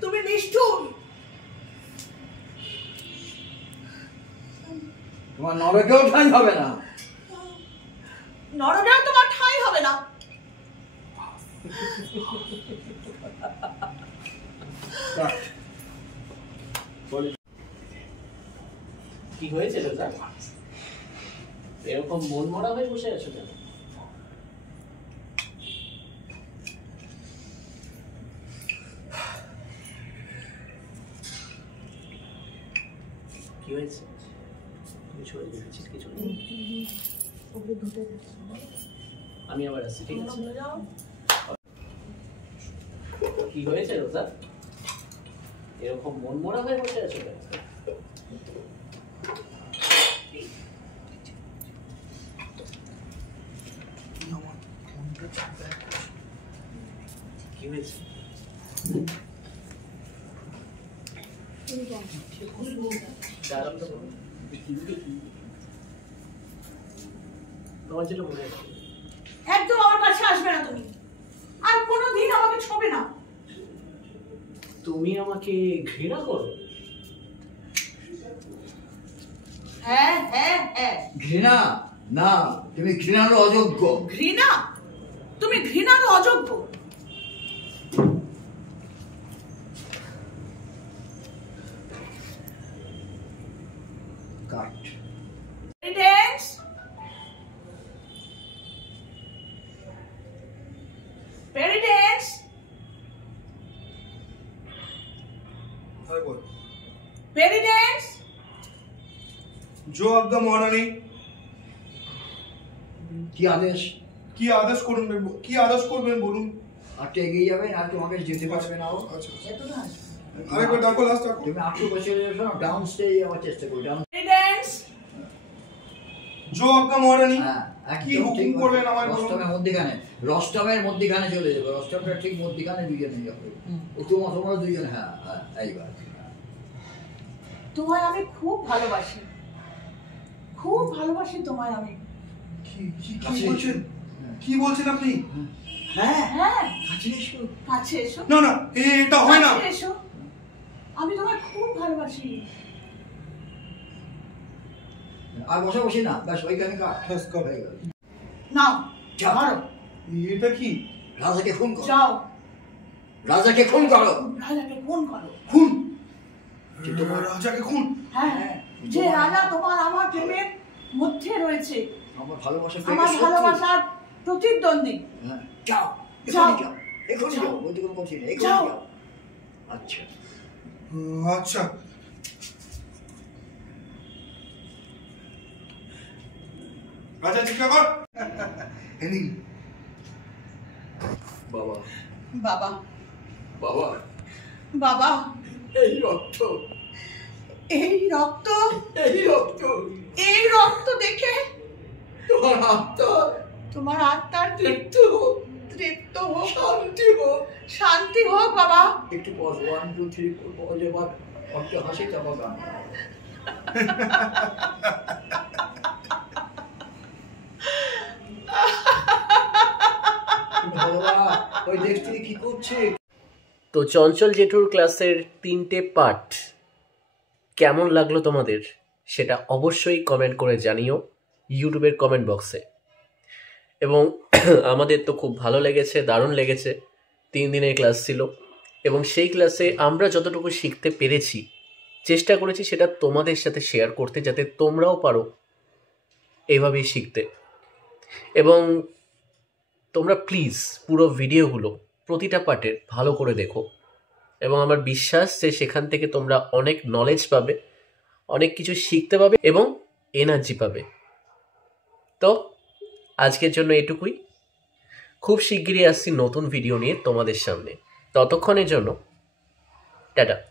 তুমি নিষ্ঠুর। তোমার নরকেও ঠাঁই হবে না। নরকেও তোমার ঠাঁই হবে না। কি হয়েছে দাদা, এরকম মন মরা হয়ে বসে আছো কেন? কি হয়েছে? কিছু দেখেছিস? কিছু নেই, আমি আবার আসছি, ঠিক আছে? কি হয়েছে রোজা, এরকম মন মরা হয়ে বসে আছো কেন? কি হয়েছে? তোমার যেটা মনে আছে, একদম আমার কাছে আসবে না তুমি, আর কোনোদিন আমাকে ছোবে না। তুমি আমাকে ঘৃণা করো? হ্যাঁ হ্যাঁ হ্যাঁ। ঘৃণা না, তুমি ঘৃণার অযোগ্য। ঘৃণা? তুমি ঘৃণার অযোগ্য। কাট। Parents, parents, parents, जो आज्ञा महारानी, কি আদেশ? কি আদেশ করবেন, কি আদেশ করবেন বলুন। আর এগিয়ে যাবেন, আর তোমাকে যেতে পারবে না। আচ্ছা এতটা আসবে। আরেকবার ডাকো, লাস্ট ডাকো। তুমি আটটু বসে এসো, ডাউন স্টে যাওয়ার চেষ্টা করো। ডাউন। Parents, जो आज्ञा महारानी, হ্যাঁ, কি একদম হুকুম ঠিক করবেন আমায় বলুন। রস্তমের মধ্যখানে, রস্তমের মধ্যখানে চলে যাবে। রস্তমের ঠিক মধ্যখানে দুইজনে যাবে। তোমরা দুইজনে, হ্যাঁ হ্যাঁ, এইবার। তোমায় আমি খুব ভালোবাসি, খুব ভালোবাসি তোমায় আমি। কি বলছেন, কি বলছেন আপনি? হ্যাঁ হ্যাঁ, কাছে এসো। কাছে এসো, না না, এটা হয় না। কাছে এসো, আমি তোমায় খুব ভালোবাসি। আর বসে বসে না, ব্যাস ওইখানে কাট। হয়ে গেল। নাও যাও। মারো, এটা কি? রাজাকে খুন করো। যাও, রাজাকে খুন করো। রাজাকে খুন করো। খুন? যে তোমার রাজাকে খুন? হ্যাঁ, যে রাজা তোমার আমার প্রেমের মধ্যে রয়েছে, আমার ভালোবাসা আমার ভালোবাসার প্রতিদ্বন্দ্বী। হ্যাঁ, যাও, যাও। এখনই যাও, এখনই যাও, বলতে কোনো কথা নেই, এখনই যাও। যাও। আচ্ছা, আচ্ছা, রাজা চিন্তা কর। এনি বাবা, বাবা, বাবা, বাবা, এই রক্ত, এই রক্ত, এই রক্ত, এই রক্ত দেখে তোমার আত্মা তোমার আত্মার তৃপ্ত হোক, তৃপ্ত হোক, শান্তি হোক। শান্তি হোক। বাবা, একটু পজ, 1 2 3 4 পজ, এবার একটা হাসি চাপা গান। বাবা, ওই দেখতে কি করছে? তো চঞ্চল জেঠুর ক্লাসের 3টে পার্ট কেমন লাগলো তোমাদের সেটা অবশ্যই কমেন্ট করে জানিও ইউটিউবের কমেন্ট বক্সে। এবং আমাদের তো খুব ভালো লেগেছে, দারুণ লেগেছে। 3 দিনের ক্লাস ছিল এবং সেই ক্লাসে আমরা যতটুকু শিখতে পেরেছি চেষ্টা করেছি সেটা তোমাদের সাথে শেয়ার করতে, যাতে তোমরাও পারো এইভাবেই শিখতে। এবং তোমরা প্লিজ পুরো ভিডিওগুলো প্রতিটা পার্টের ভালো করে দেখো, এবং আমার বিশ্বাস যে সেখান থেকে তোমরা অনেক নলেজ পাবে, অনেক কিছু শিখতে পাবে এবং এনার্জি পাবে। তো আজকের জন্য এটুকুই। খুব শিগগিরই আসছি নতুন ভিডিও নিয়ে তোমাদের সামনে। ততক্ষণের জন্য টাটা।